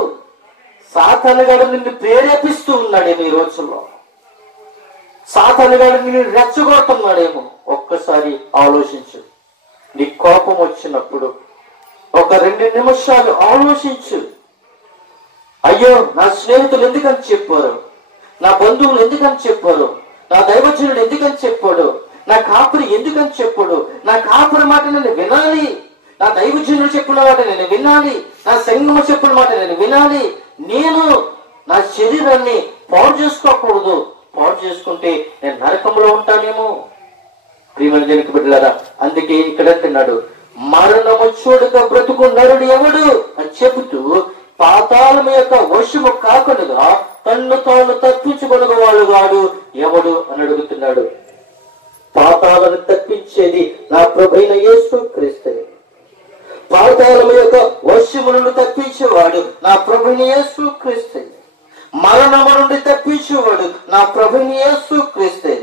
సాతానుగాడు నిన్ను ప్రేరేపిస్తూ ఉన్నాడేమో, ఈ రోజుల్లో సాతానుగాడు నిన్ను రెచ్చగొడుతున్నాడేమో. ఒక్కసారి ఆలోచించు. నీ కోపం వచ్చినప్పుడు ఒక 2 నిమిషాలు ఆలోచించు. అయ్యో, నా స్నేహితులు ఎందుకని చెప్పారు, నా బంధువులు ఎందుకని చెప్పారు, నా దైవజనుడు ఎందుకని చెప్పాడు, నా కాపురి ఎందుకని చెప్పాడు, నా కాపురి మాట నేను వినాలి, నా దైవజనుడు చెప్పిన మాట నేను వినాలి, నా సంఘము చెప్పిన మాట నేను వినాలి. నేను నా శరీరాన్ని పాడు చేసుకోకూడదు. పాడు చేసుకుంటే నేను నరకంలో ఉంటానేమో. ప్రియమైన దేవుని బిడ్డలారా, అందుకే ఇక్కడ అంటున్నాడు, మరణము చూడక బ్రతుకు నరుడు ఎవడు అని చెబుతూ పాతాళం యొక్క వశము కాకుండా తన్ను తాను తప్పించుకొనగవాడు వాడు ఎవడు అని అడుగుతున్నాడు. పాతాళను తప్పించేది నా ప్రభువైన యేసు క్రీస్తు. పాతాళం యొక్క వశము నుండి తప్పించేవాడు నా ప్రభువైన యేసు క్రీస్తు. మరణము నుండి తప్పించేవాడు నా ప్రభువైన యేసు క్రీస్తు.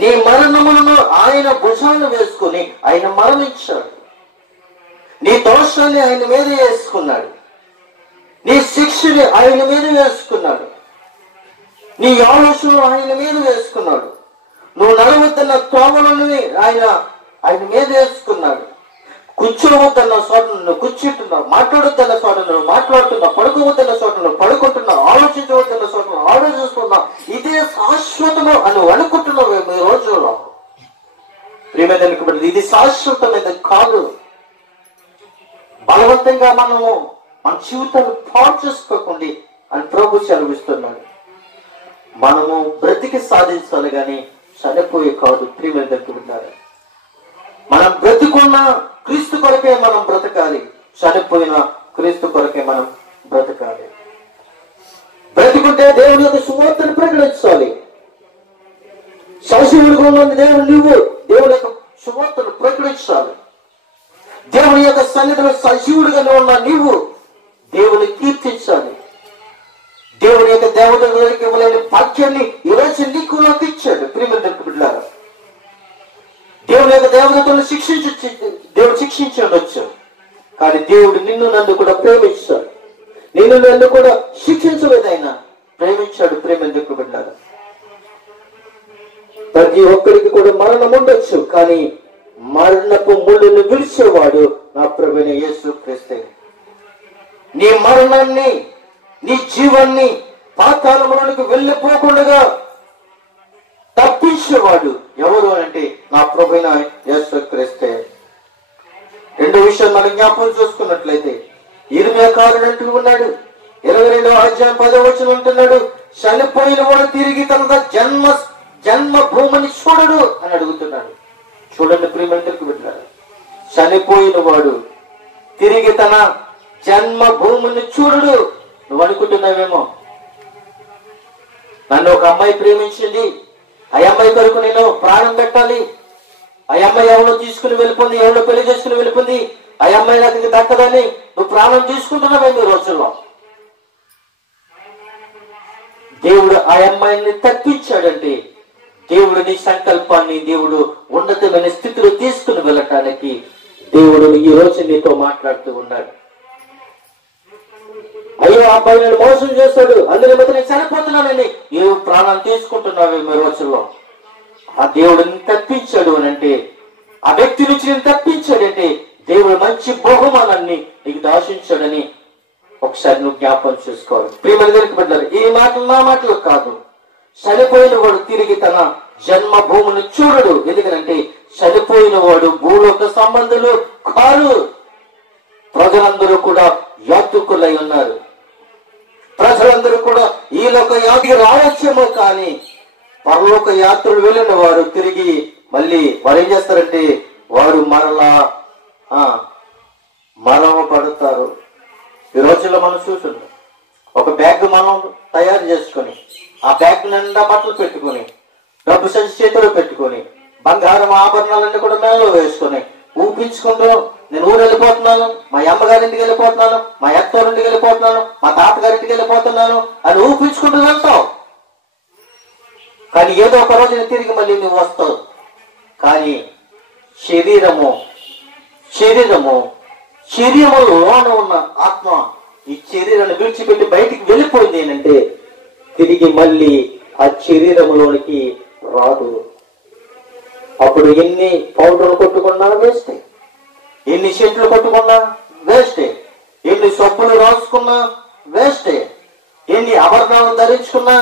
నీ మరణములను ఆయన భుజాలను వేసుకుని ఆయన మరణించాడు. నీ దోషాన్ని ఆయన మీద వేసుకున్నాడు. నీ శిక్షని ఆయన మీద వేసుకున్నాడు. నీ ఆలోచనలు ఆయన మీద వేసుకున్నాడు. నువ్వు నడవద్దన్న తోమలని ఆయన మీద వేసుకున్నాడు. కూర్చోవద్దన్న చోట నువ్వు కూర్చుంటున్నావు, మాట్లాడొద్దన్న చోట నువ్వు మాట్లాడుతున్నావు, పడుకోవద్దన్న చోట నువ్వు పడుకుంటున్నావు, ఆలోచించవద్దన్న చోట నువ్వు ఆలోచిస్తున్నావు. ఇదే శాశ్వతము అని అనుకుంటున్నావు ఈ రోజుల్లో. ప్రియమైనది, ఇది శాశ్వతమైనది కాదు. బలవంతంగా మన జీవితాన్ని పాడు చేసుకోకండి అని ప్రభు సెలవిస్తున్నాడు. మనము బ్రతికి సాధించాలి కానీ చనిపోయి కాదు. ప్రియమైనది, మనం బ్రతికున్న క్రీస్తు కొరకే మనం బ్రతకాలి, చనిపోయిన క్రీస్తు కొరకే మనం బ్రతకాలి. బ్రతికుంటే దేవుని యొక్క సువార్తను ప్రకటించాలి. సజీవుడిగా ఉన్న నువ్వు దేవుని యొక్క సువార్తను ప్రకటించాలి. దేవుని యొక్క సన్నిధిలో సజీవుడిగా ఉన్న నీవు దేవుని కీర్తించాలి. దేవుని యొక్క దేవతలకి ఇవ్వలేని భాగ్యాన్ని ఈరోజు నీకు నాకు ఇచ్చాడు. ప్రియమైనది, దేవుని యొక్క దేవతలను దేవుడు శిక్షించి ఉండొచ్చు, కానీ దేవుడు నిన్ను నన్ను కూడా ప్రేమించాడు. నిన్ను నన్ను కూడా శిక్షించలేదు, ఆయన ప్రేమించాడు. ప్రేమించాడు. ప్రతి ఒక్కరికి కూడా మరణం ఉండొచ్చు, కానీ మరణపు ముళ్ళను విడిచేవాడు నా ప్రభువైన యేసుక్రీస్తే. నీ మరణాన్ని, నీ జీవాన్ని పాతాళంలోనికి వెళ్ళిపోకుండా తప్పించేవాడు ఎవరు అంటే నా ప్రభువైన యేసుక్రీస్తే. రెండో విషయం మనం జ్ఞాపకం చూసుకున్నట్లయితే, ఇర్మియా కారుడంటూ ఉన్నాడు. 22వ అధ్యాయం 10వ వచనం అంటున్నాడు, చనిపోయిన వాడు తిరిగి తన జన్మ భూమిని చూడడు అని అడుగుతున్నాడు. చూడండి ప్రియమంతకు పెట్టాడు, చనిపోయిన వాడు తిరిగి తన జన్మ భూమిని చూడడు. నువ్వు అనుకుంటున్నావేమో, నన్ను ఒక అమ్మాయి ప్రేమించింది, ఆ అమ్మాయి కొరకు నేను ప్రాణం పెట్టాలి, ఆ అమ్మాయి ఎవరో తీసుకుని వెళ్ళిపోయింది, ఎవరో పెళ్లి చేసుకుని వెళ్ళిపోయింది, ఆ అమ్మాయి నాకు దక్కదని నువ్వు ప్రాణం తీసుకుంటున్నావేమో ఈ రోజుల్లో. దేవుడు ఆ అమ్మాయిని తప్పించాడంటే దేవుడు నీ సంకల్పాన్ని దేవుడు ఉన్నతమైన స్థితిలో తీసుకుని వెళ్ళటానికి దేవుడు ఈ రోజు నీతో మాట్లాడుతూ ఉన్నాడు. అయ్యో ఆ అబ్బాయి నేను మోసం చేస్తాడు, అందులో బట్టి నేను చనిపోతున్నానని ఏ ప్రాణం తీసుకుంటున్నావు ఈ రోజుల్లో. ఆ దేవుడిని తప్పించాడు అని అంటే, ఆ వ్యక్తి నుంచి నేను తప్పించాడంటే దేవుడు మంచి బహుమానాన్ని నీకు దాశించాడని ఒకసారి నువ్వు జ్ఞాపకం చేసుకోవాలి. ప్రియమైన దగ్గరికి పెట్టారు, ఈ మాటలు నా మాటలు కాదు. చనిపోయిన వాడు తిరిగి తన జన్మ భూమిని చూడడు. ఎందుకంటే చనిపోయిన వాడు భూలోక సంబంధులు కారు. ప్రజలందరూ కూడా యాత్రికులై ఉన్నారు. ప్రజలందరూ కూడా ఈ లోక యాత్రికి రావచ్చేమో, కానీ పరలోక యాత్రలు వెళ్ళిన వారు తిరిగి మళ్ళీ వారు ఏం చేస్తారంటే వారు మరణ పడతారు. ఈ రోజుల్లో మనం చూస్తున్నాం, ఒక బ్యాగ్ మనం తయారు చేసుకొని ఆ బ్యాగ్ నిండా బట్టలు పెట్టుకొని, డబ్బు సంచి చేతిలో పెట్టుకొని, బంగారం ఆభరణాలన్నీ కూడా మేలో వేసుకొని ఊపించుకుంటూ నేను ఊరు వెళ్ళిపోతున్నాను, మా అమ్మగారింటికి వెళ్ళిపోతున్నాను, మా అత్తగారింటికి వెళ్ళిపోతున్నాను, మా తాతగారింటికి వెళ్ళిపోతున్నాను అని ఊపించుకుంటూ వెళ్తావు. కానీ ఏదో ఒక రోజున తిరిగి మళ్ళీ నువ్వు వస్తావు. కానీ శరీరములోన ఉన్న ఆత్మ ఈ శరీరాన్ని విడిచిపెట్టి బయటికి వెళ్ళిపోయింది ఏంటంటే తిరిగి మళ్ళీ ఆ శరీరంలోనికి రాదు. అప్పుడు ఎన్ని పౌడర్లు కొట్టుకున్నా వేస్తే, ఎన్ని చెట్లు కొట్టుకున్నా వేస్టే, ఎన్ని సబ్బులు రాసుకున్నా వేస్టే, ఎన్ని ఆభరణాలు ధరించుకున్నా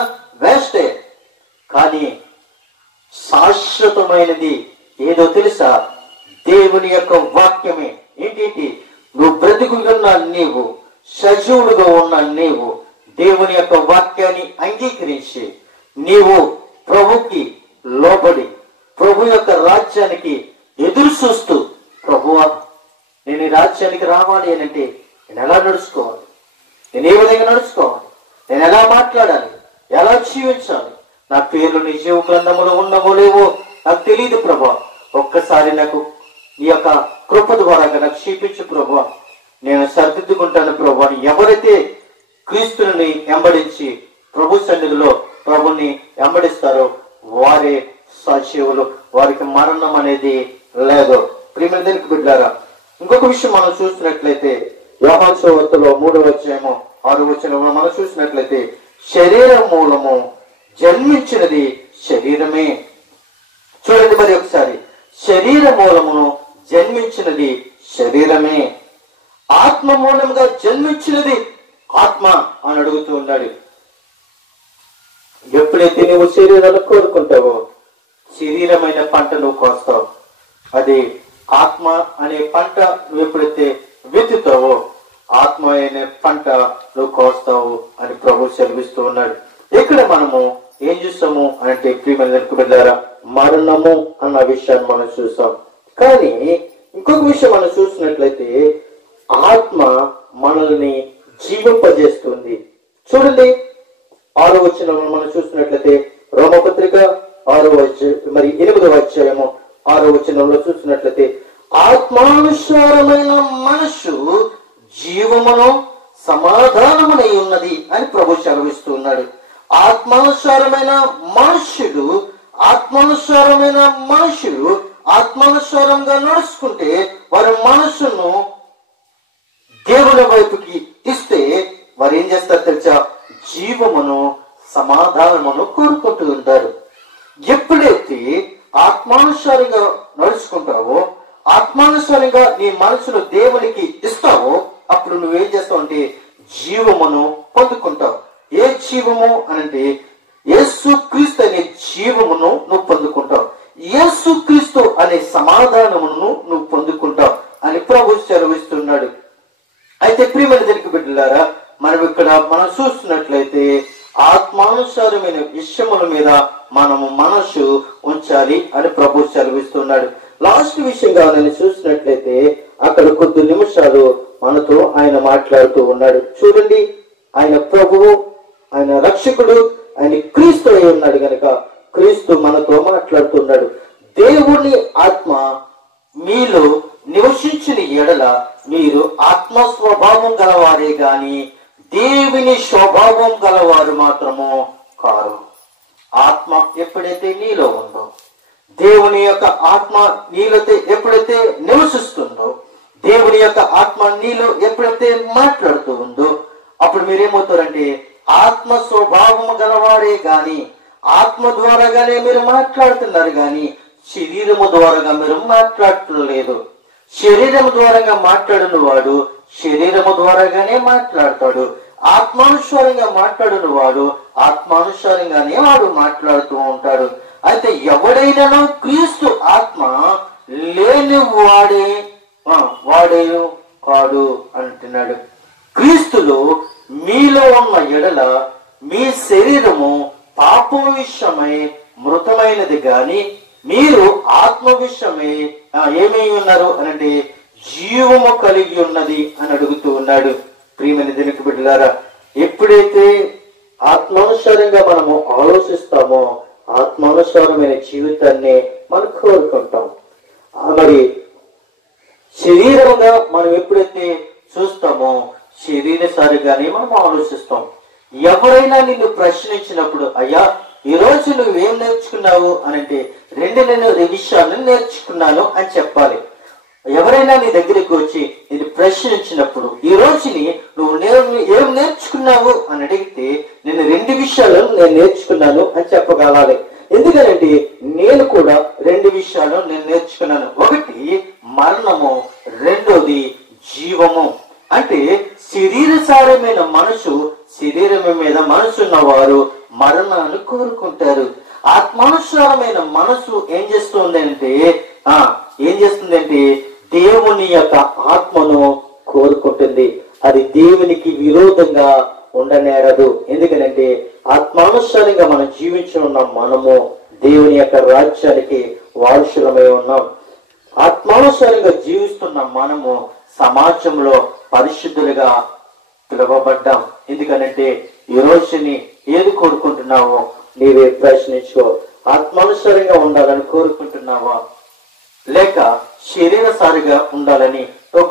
వేస్టే. కానీ శాశ్వతమైనది ఏదో తెలుసా? దేవుని యొక్క వాక్యమే. ఏంటి? నువ్వు బ్రతికున్న నీవు, సజీవుడుగా ఉన్న నీవు దేవుని యొక్క వాక్యాన్ని అంగీకరించి నీవు ప్రభుకి లోబడి ప్రభు యొక్క రాజ్యానికి ఎదురు చూస్తూ, ప్రభువా నేను ఈ రాజ్యానికి రావాలి అని అంటే నేను ఎలా నడుచుకోవాలి, నేను ఏ విధంగా నడుచుకోవాలి, నేను ఎలా మాట్లాడాలి, ఎలా జీవించాలి, నా పేర్లు నీ జీవ గ్రంథములో ఉన్నవో లేవో నాకు తెలియదు ప్రభువా, ఒక్కసారి నాకు ఈ యొక్క కృప ద్వారా నాకు చూపించు ప్రభువా, నేను సరిదిద్దుకుంటాను ప్రభువా అని ఎవరైతే క్రీస్తుని వెంబడించి ప్రభు సన్నిధిలో ప్రభుని వెంబడిస్తారో వారే సజీవులు, వారికి మరణం అనేది లేదు. ప్రియమైన దేవుని బిడ్డలారా, ఇంకొక విషయం మనం చూసినట్లయితే యోహాను సువార్తలో 3వ అధ్యాయము 6వ వచనంలో మనం చూసినట్లయితే శరీరం మూలము జన్మించినది శరీరమే. చూడండి మరి ఒకసారి, శరీర మూలమును జన్మించినది శరీరమే, ఆత్మ మూలముగా జన్మించినది ఆత్మ అని అడుగుతూ ఉన్నాడు. ఎప్పుడైతే నువ్వు శరీరాన్ని కోరుకుంటావో శరీరమైన పంట నువ్వు కోస్తావు. అది ఆత్మ అనే పంట నువ్వు ఎప్పుడైతే విత్తుతావో ఆత్మ అనే పంట నువ్వు కోస్తావు అని ప్రభు సెలవిస్తూ ఉన్నాడు. ఇక్కడ మనము ఏం చూస్తాము అంటే ప్రియమైన బిడ్డలారా, మరణము అన్న విషయాన్ని మనం చూస్తాం. కానీ ఇంకొక విషయం మనం చూసినట్లయితే ఆత్మ మనల్ని జీవింపజేస్తుంది. చూడండి 6వ వచనంలో మనం చూసినట్లయితే రోమపత్రిక 8వ అధ్యాయము 6వ వచనంలో చూసినట్లయితే ఆత్మానుసారమైన మనస్సు జీవమును సమాధానమునై ఉన్నది అని ప్రభు సెలవిస్తూ ఉన్నాడు. ఆత్మానుసారమైన మనుష్యుడు ఆత్మానుసారంగా నడుచుకుంటే వారి మనస్సును దేవుని వైపుకి ఇస్తే వారు ఏం చేస్తారు తెలుసా? జీవమును సమాధానమును కోరుకుంటూ ఉంటారు. ఎప్పుడైతే ఆత్మానుసారంగా నడుచుకుంటావో, ఆత్మానుసారంగా నీ మనసును దేవునికి ఇస్తావో అప్పుడు నువ్వేం చేస్తావు అంటే జీవమును పొందుకుంటావు. ఏ జీవము అనంటే యేసుక్రీస్తు అనే జీవమును నువ్వు పొందుకుంటావు. యేసుక్రీస్తు అనే సమాధానమును నువ్వు పొందుకుంటావు అని ప్రభు సెలవిస్తున్నాడు. అయితే ప్రియమైన దేవుని బిడ్డలారా, మనం చూస్తున్నట్లయితే ఆత్మానుసారమైన విషయముల మీద మనము మనసు ఉంచాలి అని ప్రభు సెలవిస్తున్నాడు. లాస్ట్ విషయంగా నేను చూసినట్లయితే అక్కడ కొద్ది నిమిషాలు మనతో ఆయన మాట్లాడుతూ ఉన్నాడు. చూడండి, ఆయన ప్రభువు, ఆయన రక్షకుడు, ఆయన క్రీస్తు అయి ఉన్నాడు గనక క్రీస్తు మనతో మాట్లాడుతున్నాడు. దేవుని ఆత్మ మీలో నివసించిన ఎడల మీరు ఆత్మ స్వభావం గలవారే గాని దేవుని స్వభావం గలవారు మాత్రము కారు. ఆత్మ ఎప్పుడైతే నీలో ఉందో, దేవుని యొక్క ఆత్మ నీలో ఎప్పుడైతే నివసిస్తుందో, దేవుని యొక్క ఆత్మ నీలో ఎప్పుడైతే మాట్లాడుతూ ఉందో అప్పుడు మీరేమవుతారంటే ఆత్మ స్వభావం గలవారే గాని ఆత్మ ద్వారాగానే మీరు మాట్లాడుతున్నారు గాని శరీరము ద్వారాగా మీరు మాట్లాడలేదు. శరీరము ద్వారాగా మాట్లాడిన వాడు శరీరము ద్వారాగానే మాట్లాడతాడు. ఆత్మానుసారంగా మాట్లాడిన వాడు ఆత్మానుసారంగానే వాడు మాట్లాడుతూ ఉంటాడు. అయితే ఎవడైనా క్రీస్తు ఆత్మ లేని వాడే కాడు అంటున్నాడు. క్రీస్తులో మీలో ఉన్న ఎడల మీ శరీరము పాపం విషయమై మృతమైనది గాని మీరు ఆత్మ విషయమై ఏమై ఉన్నారు అనంటే జీవము కలిగి ఉన్నది అని అడుగుతూ ఉన్నాడు. ప్రియమైన దేవుని బిడ్డలారా, ఎప్పుడైతే ఆత్మానుసారంగా మనము ఆలోచిస్తామో ఆత్మానుసారమైన జీవితాన్ని మనం కోరుకుంటాం. మరి శరీరంగా మనం ఎప్పుడైతే చూస్తామో శరీరసారిగానే మనం ఆలోచిస్తాం. ఎవరైనా నిన్ను ప్రశ్నించినప్పుడు అయ్యా ఈ రోజు నువ్వేం నేర్చుకున్నావు అనంటే నేను 2 విషయాలను నేర్చుకున్నాను అని చెప్పాలి. ఎవరైనా నీ దగ్గరికి వచ్చి నేను ప్రశ్నించినప్పుడు ఈ రోజుని నువ్వు ఏం నేర్చుకున్నావు అని అడిగితే నేను 2 విషయాలను నేను నేర్చుకున్నాను అని చెప్పగలాలి. ఎందుకంటే నేను కూడా 2 విషయాలు నేను నేర్చుకున్నాను. ఒకటి మరణము, రెండోది జీవము. అంటే శరీరసారమైన మనసు, శరీరం మీద మనసు ఉన్నవారు మరణాన్ని కోరుకుంటారు. ఆత్మానుసారమైన మనసు ఏం చేస్తుందంటే దేవుని యొక్క ఆత్మను కోరుకుంటుంది. అది దేవునికి విరోధంగా ఉండనేరదు. ఎందుకంటే ఆత్మానుసారంగా మనం జీవించి ఉన్నాం. మనము దేవుని యొక్క రాజ్యానికి వారసులమై ఉన్నాం. ఆత్మానుసారంగా జీవిస్తున్న మనము సమాజంలో పరిశుద్ధులుగా పిలువబడ్డాం. ఎందుకనంటే ఈ రోజుని ఏది కోరుకుంటున్నావో నీవే ప్రశ్నించుకో. ఆత్మానుసారంగా ఉండాలని కోరుకుంటున్నావా లేక శరీరసారిగా ఉండాలని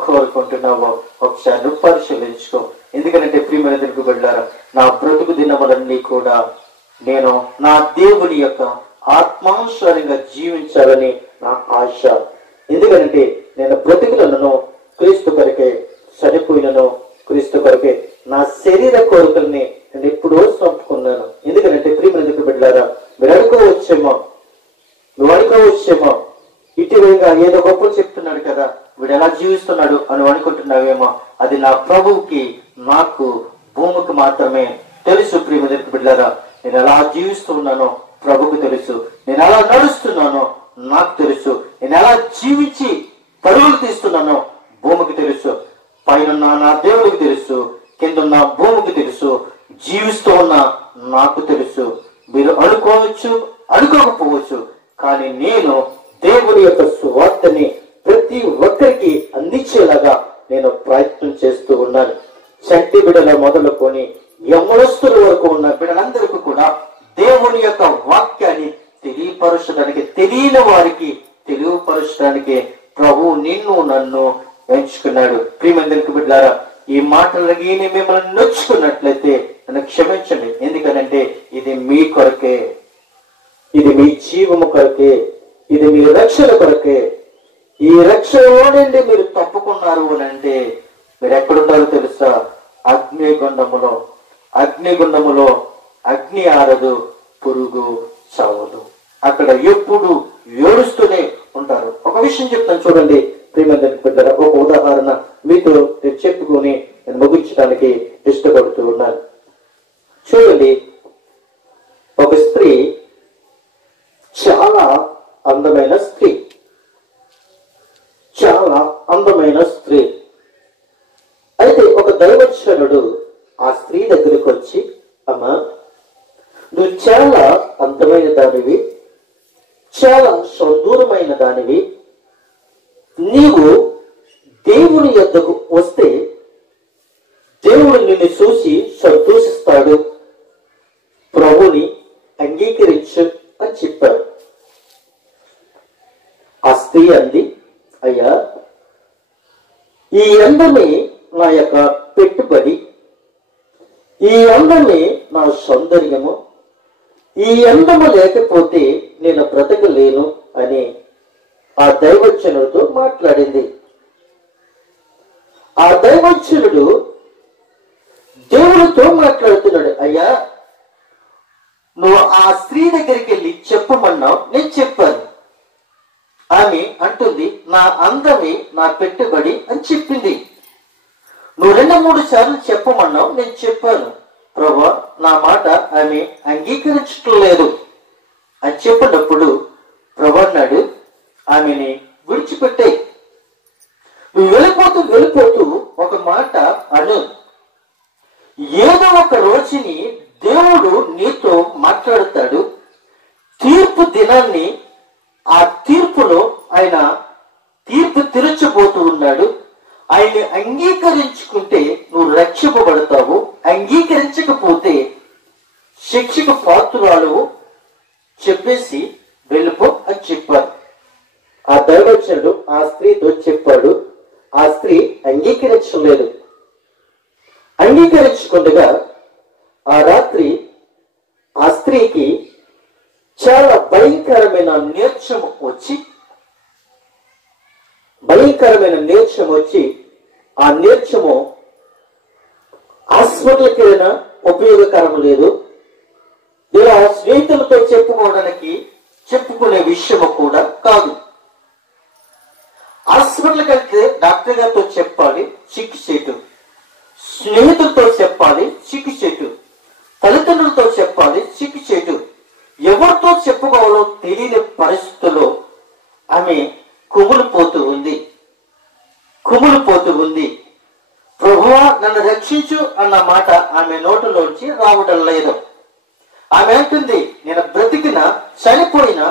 కోరుకుంటున్నావో ఒకసారి నువ్వు పరిశీలించుకో. ఎందుకంటే ప్రియమైన దేవుని బిడ్డలారా, నా బ్రతుకు దినములన్నీ కూడా నేను నా దేవుని యొక్క ఆత్మానుసారంగా జీవించాలని నా ఆశ. ఎందుకంటే నేను బ్రతికినను క్రీస్తు కొరకే, చనిపోయినను క్రీస్తు కొరకే. నా శరీర కోరికల్ని నేను ఎప్పుడో చంపుకున్నాను. ఎందుకంటే ప్రియమైన బిడ్డలారా, మీరు అనుకోవచ్చేమో, నువ్వు అనుకోవచ్చేమో, ఇటీవలగా ఏదో గొప్ప చెప్తున్నాడు కదా, వీడు ఎలా జీవిస్తున్నాడు అని అనుకుంటున్నావేమో. అది నా ప్రభువుకి, నాకు, భూమికి మాత్రమే తెలుసు. ప్రియమైన బిడ్డలారా, నేను ఎలా జీవిస్తున్నానో ప్రభువుకు తెలుసు. నేను ఎలా నడుస్తున్నానో నాకు తెలుసు. నేను ఎలా జీవించి పరుగులు తీస్తున్నానో భూమికి తెలుసు. పైన నా దేవుడికి తెలుసు, కింద భూమికి తెలుసు, జీవిస్తూ ఉన్న నాకు తెలుసు. మీరు అనుకోవచ్చు, అనుకోకపోవచ్చు, కానీ నేను దేవుని యొక్క సువార్తని ప్రతి ఒక్కరికి అందించేలాగా నేను ప్రయత్నం చేస్తూ ఉన్నాను. చంటి బిడ్డల మొదలుకొని యవ్వనస్తుల వరకు ఉన్న బిడ్డలందరికీ కూడా దేవుని యొక్క వాక్యాన్ని తెలియపరచడానికి, తెలియని వారికి తెలియపరచడానికి ప్రభు నిన్ను నన్ను ఎంచుకున్నాడు. ప్రియమందరికి బిడ్డలారా, ఈ మాటలకి మిమ్మల్ని నొచ్చుకున్నట్లయితే నన్ను క్షమించండి. ఎందుకనంటే ఇది మీ కొరకే, ఇది మీ జీవము కొరకే, ఇది మీ రక్షణ కొరకే. ఈ రక్షణలో నుండి మీరు తప్పుకున్నారు అని అంటే మీరు ఎక్కడుంటారో తెలుసా? అగ్నిగుండములో. అగ్నిగుండములో అగ్ని ఆరదు, పురుగు చావదు. అక్కడ ఎప్పుడు ఏడుస్తూనే ఉంటారు. ఒక విషయం చెప్తాను చూడండి ప్రియమందరికి బిడ్డలారా. ఒక ఉదాహరణ మీతో చెప్పుకొని నేను ముగించడానికి ఇష్టపడుతూ ఉన్నాను. చూడండి, ఒక స్త్రీ, చాలా అందమైన స్త్రీ, చాలా అందమైన స్త్రీ. అయితే ఒక దైవజనుడు ఆ స్త్రీ దగ్గరికి వచ్చి, అమ్మా, నువ్వు చాలా అందమైన దానివి, చాలా సుందరమైన దానివి, నీవు దేవుని యొద్దకు వస్తే దేవుడు నిన్ను చూసి సంతోషిస్తాడు, ప్రభుని అంగీకరించు అని చెప్పాడు. ఆ స్త్రీ అంది, అయ్యా, ఈ అందమే నా యొక్క పెట్టుబడి, ఈ అందమే నా సౌందర్యము, ఈ అందము లేకపోతే నేను బ్రతకలేను అని ఆ దైవజనుడితో మాట్లాడింది. ఆ దైవజనుడు దేవుడితో మాట్లాడుతున్నాడు, అయ్యా, నువ్వు ఆ స్త్రీ దగ్గరికి వెళ్ళి చెప్పమన్నావు, నేను చెప్పాను. ఆమె అంటుంది, నా అందమే నా పెట్టుబడి అని చెప్పింది. నువ్వు 2-3 సార్లు చెప్పమన్నావు, నేను చెప్పాను. ప్రభువా, నా మాట ఆమె అంగీకరించటం లేదు అని చెప్పినప్పుడు ప్రభు అన్నాడు, ఆమెని విడిచిపెట్టాయి. నువ్వు వెళ్ళిపోతూ ఒక మాట అను. ఏదో ఒక రోజుని దేవుడు నీతో మాట్లాడతాడు. తీర్పు దినాన్ని, ఆ తీర్పులో ఆయన తీర్పు తీర్చబోతూ ఉన్నాడు. ఆయన్ని అంగీకరించుకుంటే నువ్వు రక్షింపబడతావు, అంగీకరించకపోతే శిక్షకు పాత్రురాలు చెప్పేసి వెళ్ళిపో అని చెప్పారు. ఆ దైవజనుడు ఆ స్త్రీతో చెప్పాడు. ఆ స్త్రీ అంగీకరించలేదు. అంగీకరించకుండా ఆ రాత్రి ఆ స్త్రీకి చాలా భయంకరమైన నీరసం వచ్చి ఆ నీరసము హాస్పిటల్కి వెళ్ళినా ఉపయోగకరం లేదు. ఇలా స్నేహితులతో చెప్పుకునే విషయము కూడా కాదు. హాస్పిటల్కి వెళ్తే డాక్టర్ గారితో చెప్పాలి, చికిత్సేటు. స్నేహితులతో చెప్పాలి, చికిత్సేటు. తల్లిదండ్రులతో చెప్పాలి, చికిత్సేటు. ఎవరితో చెప్పుకోవాలో తెలియని పరిస్థితుల్లో ఆమె కుమిలిపోతూ ఉంది. ప్రభువా, నన్ను రక్షించు అన్న మాట ఆమె నోటిలోంచి రావడం లేదు. ఆమె అంటుంది, నేను బ్రతికినా చనిపోయినా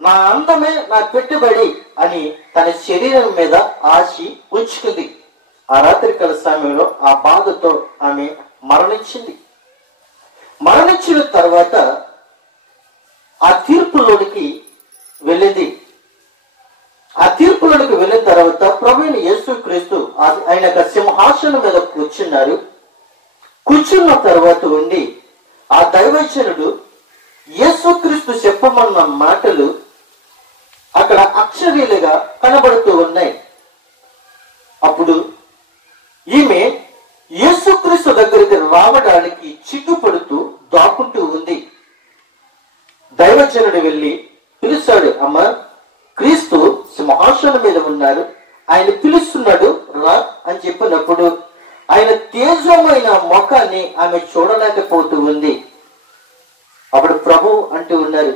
నా అందమే నా పెట్టుబడి అని తన శరీరం మీద ఆశ ఉంచుకుంది. ఆ రాత్రికాల సమయంలో ఆ బాధతో ఆమె మరణించింది. మరణించిన తర్వాత ఆ తీర్పులోనికి వెళ్ళింది. ఆ తీర్పులోనికి వెళ్ళిన తర్వాత ప్రభువైన యేసుక్రీస్తు ఆయన యొక్క సింహాసనం మీద కూర్చున్నారు. కూర్చున్న తర్వాత ఉండి ఆ దైవజనుడు యేసుక్రీస్తు చెప్పమన్న మాటలు అక్కడ అక్షరీలుగా కనబడుతూ ఉన్నాయి. అప్పుడు ఈమె యేసుక్రీస్తు దగ్గరికి రావడానికి చిక్కుపడుతూ దాక్కుంటూ ఉంది. దైవజనుడు వెళ్ళి పిలుస్తాడు, అమ్మ క్రీస్తు సింహాసనం మీద ఉన్నారు, ఆయన పిలుస్తున్నాడు రా అని చెప్పినప్పుడు ఆయన తేజమైన ముఖాన్ని ఆమె చూడలేకపోతూ ఉంది. అప్పుడు ప్రభు అంటూ ఉన్నారు,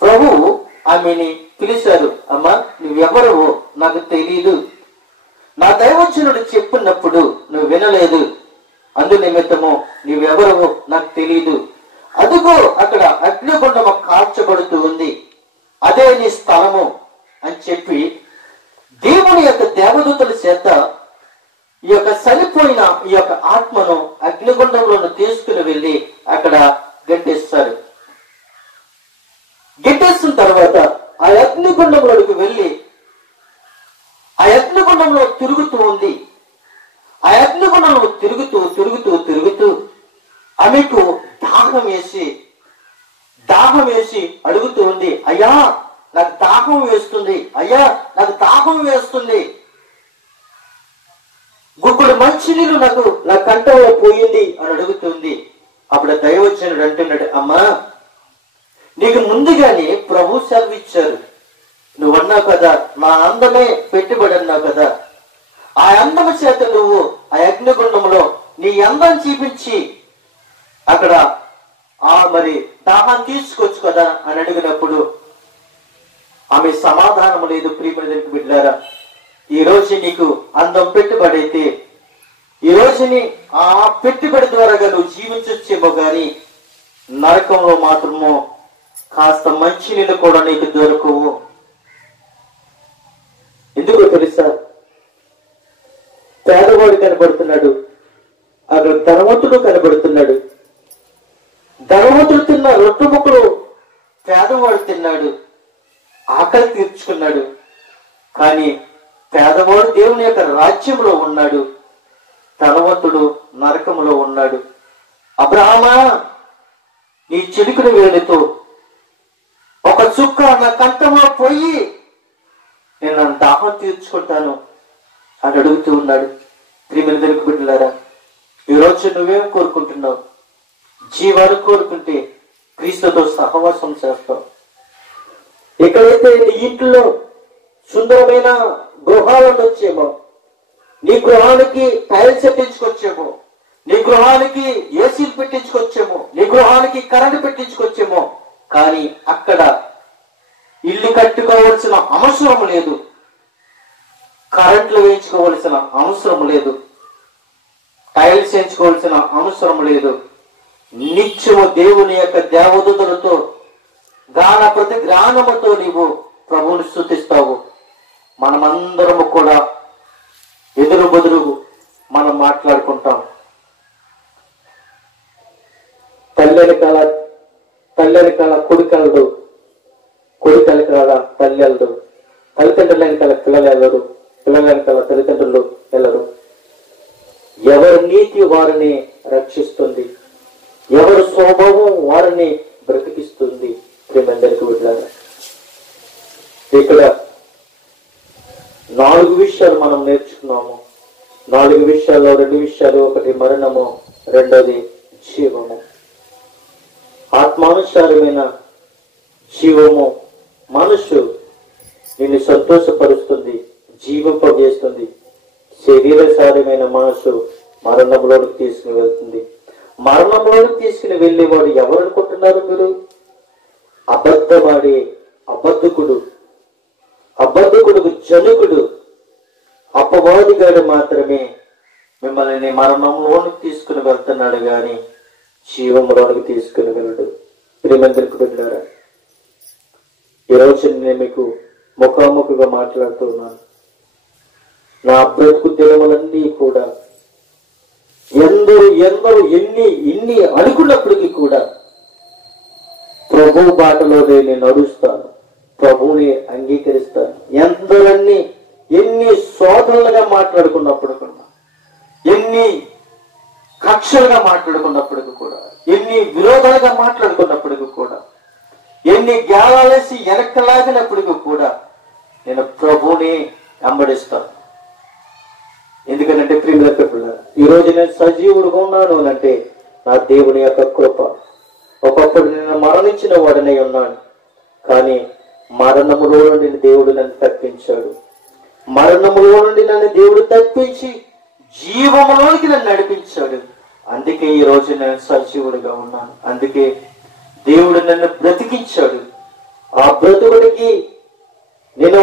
ప్రభువు ఆమెని పిలిచారు, అమ్మ నువ్వెవరవో నాకు తెలియదు, నా దైవజనుడు చెప్పినప్పుడు నువ్వు వినలేదు, అందు నిమిత్తము నువ్వెవరవో నాకు తెలియదు, అదుగో అక్కడ అగ్నిగుండము కాల్చబడుతూ ఉంది, అదే నీ స్థలము అని చెప్పి దేవుని యొక్క దేవదూతల చేత ఈ యొక్క చనిపోయిన ఈ యొక్క ఆత్మను అగ్నిగుండంలో తీసుకుని వెళ్ళి అక్కడ గెంటేస్తారు. గెంటేసిన తర్వాత ఆ అగ్నిగుండంలోకి వెళ్ళి ఆ అగ్నిగుండంలో తిరుగుతూ ఉంది. ఆ అగ్నిగుండంలో తిరుగుతూ తిరుగుతూ తిరుగుతూ ఆమెకు దాహం వేసి అడుగుతూ ఉంది, అయ్యా నాకు దాహం వేస్తుంది, అయ్యా నాకు దాహం వేస్తుంది, గుక్కుడు మంచినీళ్ళు నా కంఠంలో పోయింది అని అడుగుతుంది. అప్పుడు దైవజనుడు అంటున్నాడు, అమ్మా నీకు ముందుగానే ప్రభు సెలవిచ్చారు, నువ్వు అన్నావు కదా నా అందమే పెట్టుబడి అన్నావు కదా, ఆ అందము చేత నువ్వు ఆ అగ్నిగుండంలో నీ అందం చూపించి అక్కడ మరి దాహాన్ని తీసుకోవచ్చు కదా అని అడిగినప్పుడు ఆమె సమాధానం లేదు. ప్రియమైన బిడ్డలారా, ఈ రోజు నీకు అందం పెట్టుబడి అయితే ఈ రోజుని ఆ పెట్టుబడి ద్వారా నువ్వు జీవించొచ్చేమో గాని నరకంలో మాత్రము కాస్త మంచి నీళ్ళు కూడా నీకు దొరకవు. ఎందుకో తెలుసా, పేదవాడు కనబడుతున్నాడు, అక్కడ ధనవంతుడు కనబడుతున్నాడు. ధనవంతుడు తిన్న రొట్టె ముక్కలు పేదవాడు తిన్నాడు, ఆకలి తీర్చుకున్నాడు. కానీ పేదవాడు దేవుని యొక్క రాజ్యంలో ఉన్నాడు, ధనవంతుడు నరకంలో ఉన్నాడు. అబ్రహామా నీ చిలుకుని వేడితో ఒక చుక్క నా కంఠంలో పోయి నేను నా దాహం తీర్చుకుంటాను అని అడుగుతూ ఉన్నాడు. ప్రియమైన దేవుని బిడ్డలారా, ఈరోజు నువ్వేం కోరుకుంటున్నావు? జీవాన్ని కోరుకుంటే క్రీస్తుతో సహవాసం చేస్తావు. ఎక్కడైతే నీ ఇంట్లో సుందరమైన గృహాలు వచ్చేమో, నీ గృహానికి టైల్స్ పెట్టించుకొచ్చేమో, నీ గృహానికి ఏసీలు పెట్టించుకొచ్చేమో, నీ గృహానికి కరెంటు పెట్టించుకొచ్చేమో, కానీ అక్కడ ఇల్లు కట్టుకోవాల్సిన అవసరం లేదు, కరెంట్లు వేయించుకోవాల్సిన అవసరం లేదు, టైల్స్ వేయించుకోవాల్సిన అవసరం లేదు. నిత్యము దేవుని యొక్క దేవదూతలతో ప్రతి జ్ఞానముతో నీవు ప్రభువుని స్తుతిస్తావు. మనమందరము కూడా ఎదురు బదురు మనం మాట్లాడుకుంటాం. తల్లి కాల కొడుకలదు, కొడుకల కాల తల్లి వెళ్ళదు, తల్లిదండ్రులని కాల పిల్లలు వెళ్ళరు, పిల్లలని కాల తల్లిదండ్రులు వెళ్ళరు. ఎవరి నీతి వారిని రక్షిస్తుంది, ఎవరి స్వభావం వారిని బ్రతికిస్తుంది. ప్రేమందరికి విడ్లారా, ఇక్కడ 4 విషయాలు మనం నేర్చుకున్నాము. 4 విషయాల్లో 2 విషయాలు, ఒకటి మరణము, రెండోది జీవము. ఆత్మానుసారమైన జీవము మనసు నిన్ను సంతోషపరుస్తుంది, జీవింపజేస్తుంది. శరీరసారమైన మనసు మరణంలోకి తీసుకుని వెళ్తుంది. మరణంలోకి తీసుకుని వెళ్ళేవాడు ఎవరు అనుకుంటున్నారు మీరు? అబద్ధమాడే అబద్ధకుడు జనుకుడు అపవాదిగాడు మాత్రమే మిమ్మల్ని మరణంలోనికి తీసుకుని వెళ్తున్నాడు గాని జీవంలోనికి తీసుకుని వెళ్ళడు. ప్రియమందరికి వెళ్ళారా, ఈరోజు నేను మీకు ముఖాముఖిగా మాట్లాడుతున్నాను. నా బ్రతుకు దినములన్నీ కూడా ఎందరూ ఎన్ని అనుకున్నప్పటికీ కూడా ప్రభు బాటలో నేను నడుస్తాను, ప్రభువుని అంగీకరిస్తాను. ఎన్ని శోధనలుగా మాట్లాడుకున్నప్పుడు కూడా, ఎన్ని కక్షలుగా మాట్లాడుకున్నప్పటికీ కూడా, ఎన్ని విరోధాలుగా మాట్లాడుకున్నప్పటికీ కూడా ఎన్ని గాలాలేసి వెనక్కలాగినప్పటికీ కూడా నేను ప్రభువుని వెంబడిస్తాను. ఎందుకంటే ప్రియులకు ఈ రోజు నేను సజీవుడుగా ఉన్నాను అంటే నా దేవుని యొక్క కృప. ఒకప్పుడు నేను మరణించిన వాడనై ఉన్నాను, కానీ మరణములో నుండి దేవుడు నన్ను తప్పించాడు. మరణములో నుండి నన్ను దేవుడు తప్పించి జీవములోనికి నన్ను నడిపించాడు. అందుకే ఈ రోజు నేను సజీవుడిగా ఉన్నాను. అందుకే దేవుడు నన్ను బ్రతికించాడు. ఆ బ్రతుకుడికి నేను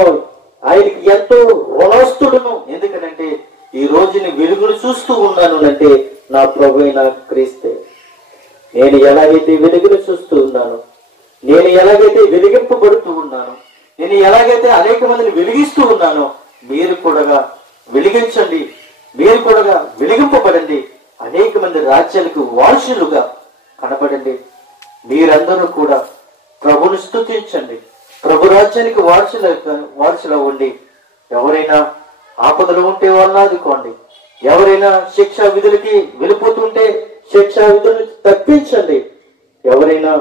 ఆయనకి ఎంతో రుణస్తుడును. ఎందుకంటే ఈ రోజు నేను వెలుగును చూస్తూ ఉన్నాను అంటే నా ప్రభువైన క్రీస్తే. నేను ఎలాగైతే వెలుగును చూస్తూ ఉన్నాను, నేను ఎలాగైతే వెలిగింపబడుతూ ఉన్నాను, నేను ఎలాగైతే అనేక మందిని వెలిగిస్తూ ఉన్నానో మీరు కూడా వెలిగించండి, మీరు కూడా వెలిగింపబడండి. అనేక మంది రాజ్యాలకు వారసులుగా కనబడండి. మీరందరూ కూడా ప్రభుని స్తుతించండి, ప్రభు రాజ్యానికి వారసులు అవ్వండి. ఎవరైనా ఆపదలు ఉంటే వాళ్ళని ఆదుకోండి. ఎవరైనా శిక్షా విధులకి వెళ్ళిపోతుంటే శిక్షా విధులను తప్పించండి. ఎవరైనా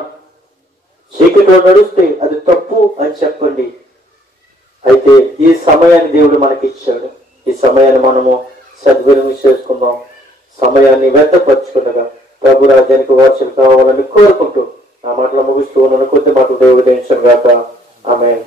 చీకటిలో నడుస్తే అది తప్పు అని చెప్పండి. అయితే ఈ సమయాన్ని దేవుడు మనకి ఇచ్చాడు. ఈ సమయాన్ని మనము సద్వినియోగం చేసుకుందాం. సమయాన్ని వ్యర్థపరచుకుండగా ప్రభు రాజ్యానికి వారసులు కావాలని కోరుకుంటూ నా మాటలు ముగిస్తూ ఉన్నాను. కొద్ది మాటలు దేవుడు దీవించును గాక. ఆమేన్.